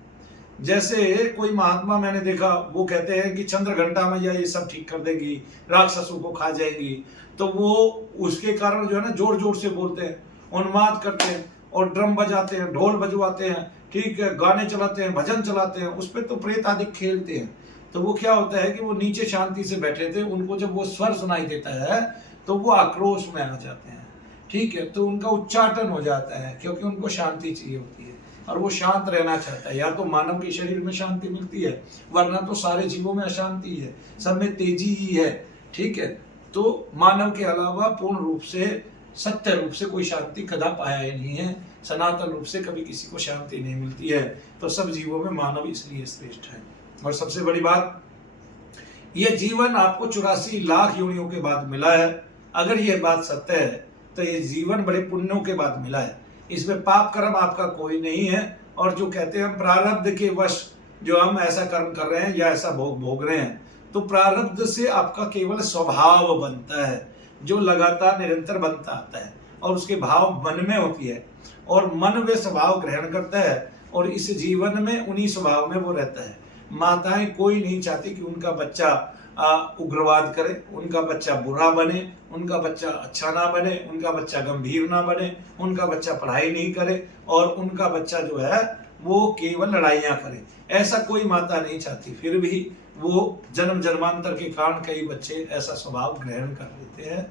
जैसे कोई महात्मा मैंने देखा, वो कहते हैं कि चंद्र घंटा मैया ये सब ठीक कर देगी, राक्षसों को खा जाएगी, तो वो उसके कारण जो है ना जोर जोर से बोलते हैं, उन्माद करते हैं, और ड्रम बजाते हैं, ढोल बजवाते हैं, ठीक है, गाने चलाते हैं, भजन चलाते हैं, उस पर तो प्रेत आदि खेलते हैं। तो वो क्या होता है कि वो नीचे शांति से बैठे थे, उनको जब वो स्वर सुनाई देता है तो वो आक्रोश में आ जाते हैं, ठीक है, तो उनका उच्चाटन हो जाता है, क्योंकि उनको शांति चाहिए होती है और वो शांत रहना चाहता है। या तो मानव के शरीर में शांति मिलती है, वरना तो सारे जीवों में अशांति है, सब में तेजी ही है, ठीक है। तो मानव के अलावा पूर्ण रूप से, सत्य रूप से कोई शांति कदा पाया ही नहीं है, सनातन रूप से कभी किसी को शांति नहीं मिलती है। तो सब जीवों में मानव इसलिए श्रेष्ठ है। और सबसे बड़ी बात, ये जीवन आपको 84 लाख योनियों के बाद मिला है। अगर ये बात सत्य है तो ये जीवन बड़े पुण्यों के बाद मिला है, इसमें पाप कर्म आपका कोई नहीं है। और जो कहते हैं हम प्रारब्ध के वश जो हम ऐसा कर्म कर रहे हैं या ऐसा भोग रहे हैं, तो प्रारब्ध से आपका केवल स्वभाव बनता है, जो लगातार निरंतर बनता आता है, और उसके भाव मन में होती है, और मन वे स्वभाव ग्रहण करता है, और इस जीवन में उन्हीं स्वभाव में वो रहता है। माताएं कोई नहीं चाहती कि उनका बच्चा उग्रवाद करे, उनका बच्चा बुरा बने, उनका बच्चा अच्छा ना बने, उनका बच्चा गंभीर ना बने, उनका बच्चा पढ़ाई नहीं करे, और उनका बच्चा जो है वो केवल लड़ाइयाँ करे, ऐसा कोई माता नहीं चाहती। फिर भी वो जन्म जन्मांतर के कारण कई बच्चे ऐसा स्वभाव ग्रहण कर लेते हैं,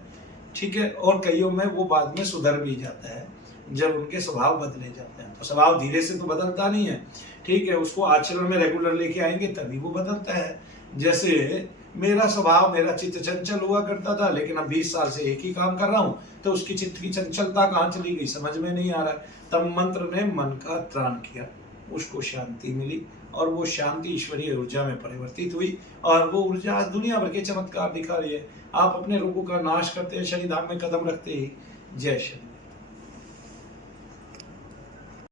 ठीक है, और कईयों में वो बाद में सुधर भी जाता है जब उनके स्वभाव बदले जाते हैं। तो स्वभाव धीरे से तो बदलता नहीं है, ठीक है, उसको आचरण में रेगुलर लेके आएंगे तभी वो बदलता है। जैसे मेरा स्वभाव, मेरा चित्त चंचल हुआ करता था, लेकिन अब 20 साल से एक ही काम कर रहा हूँ, तो उसकी चित्त की चंचलता कहाँ चली गई समझ में नहीं आ रहा है। तब मंत्र ने मन का त्राण किया, उसको शांति मिली, और वो शांति ईश्वरीय ऊर्जा में परिवर्तित हुई, और वो ऊर्जा आज दुनिया भर के चमत्कार दिखा रही है। आप अपने रोगों का नाश करते हैं, शनि धाम में कदम रखते ही। जय श्री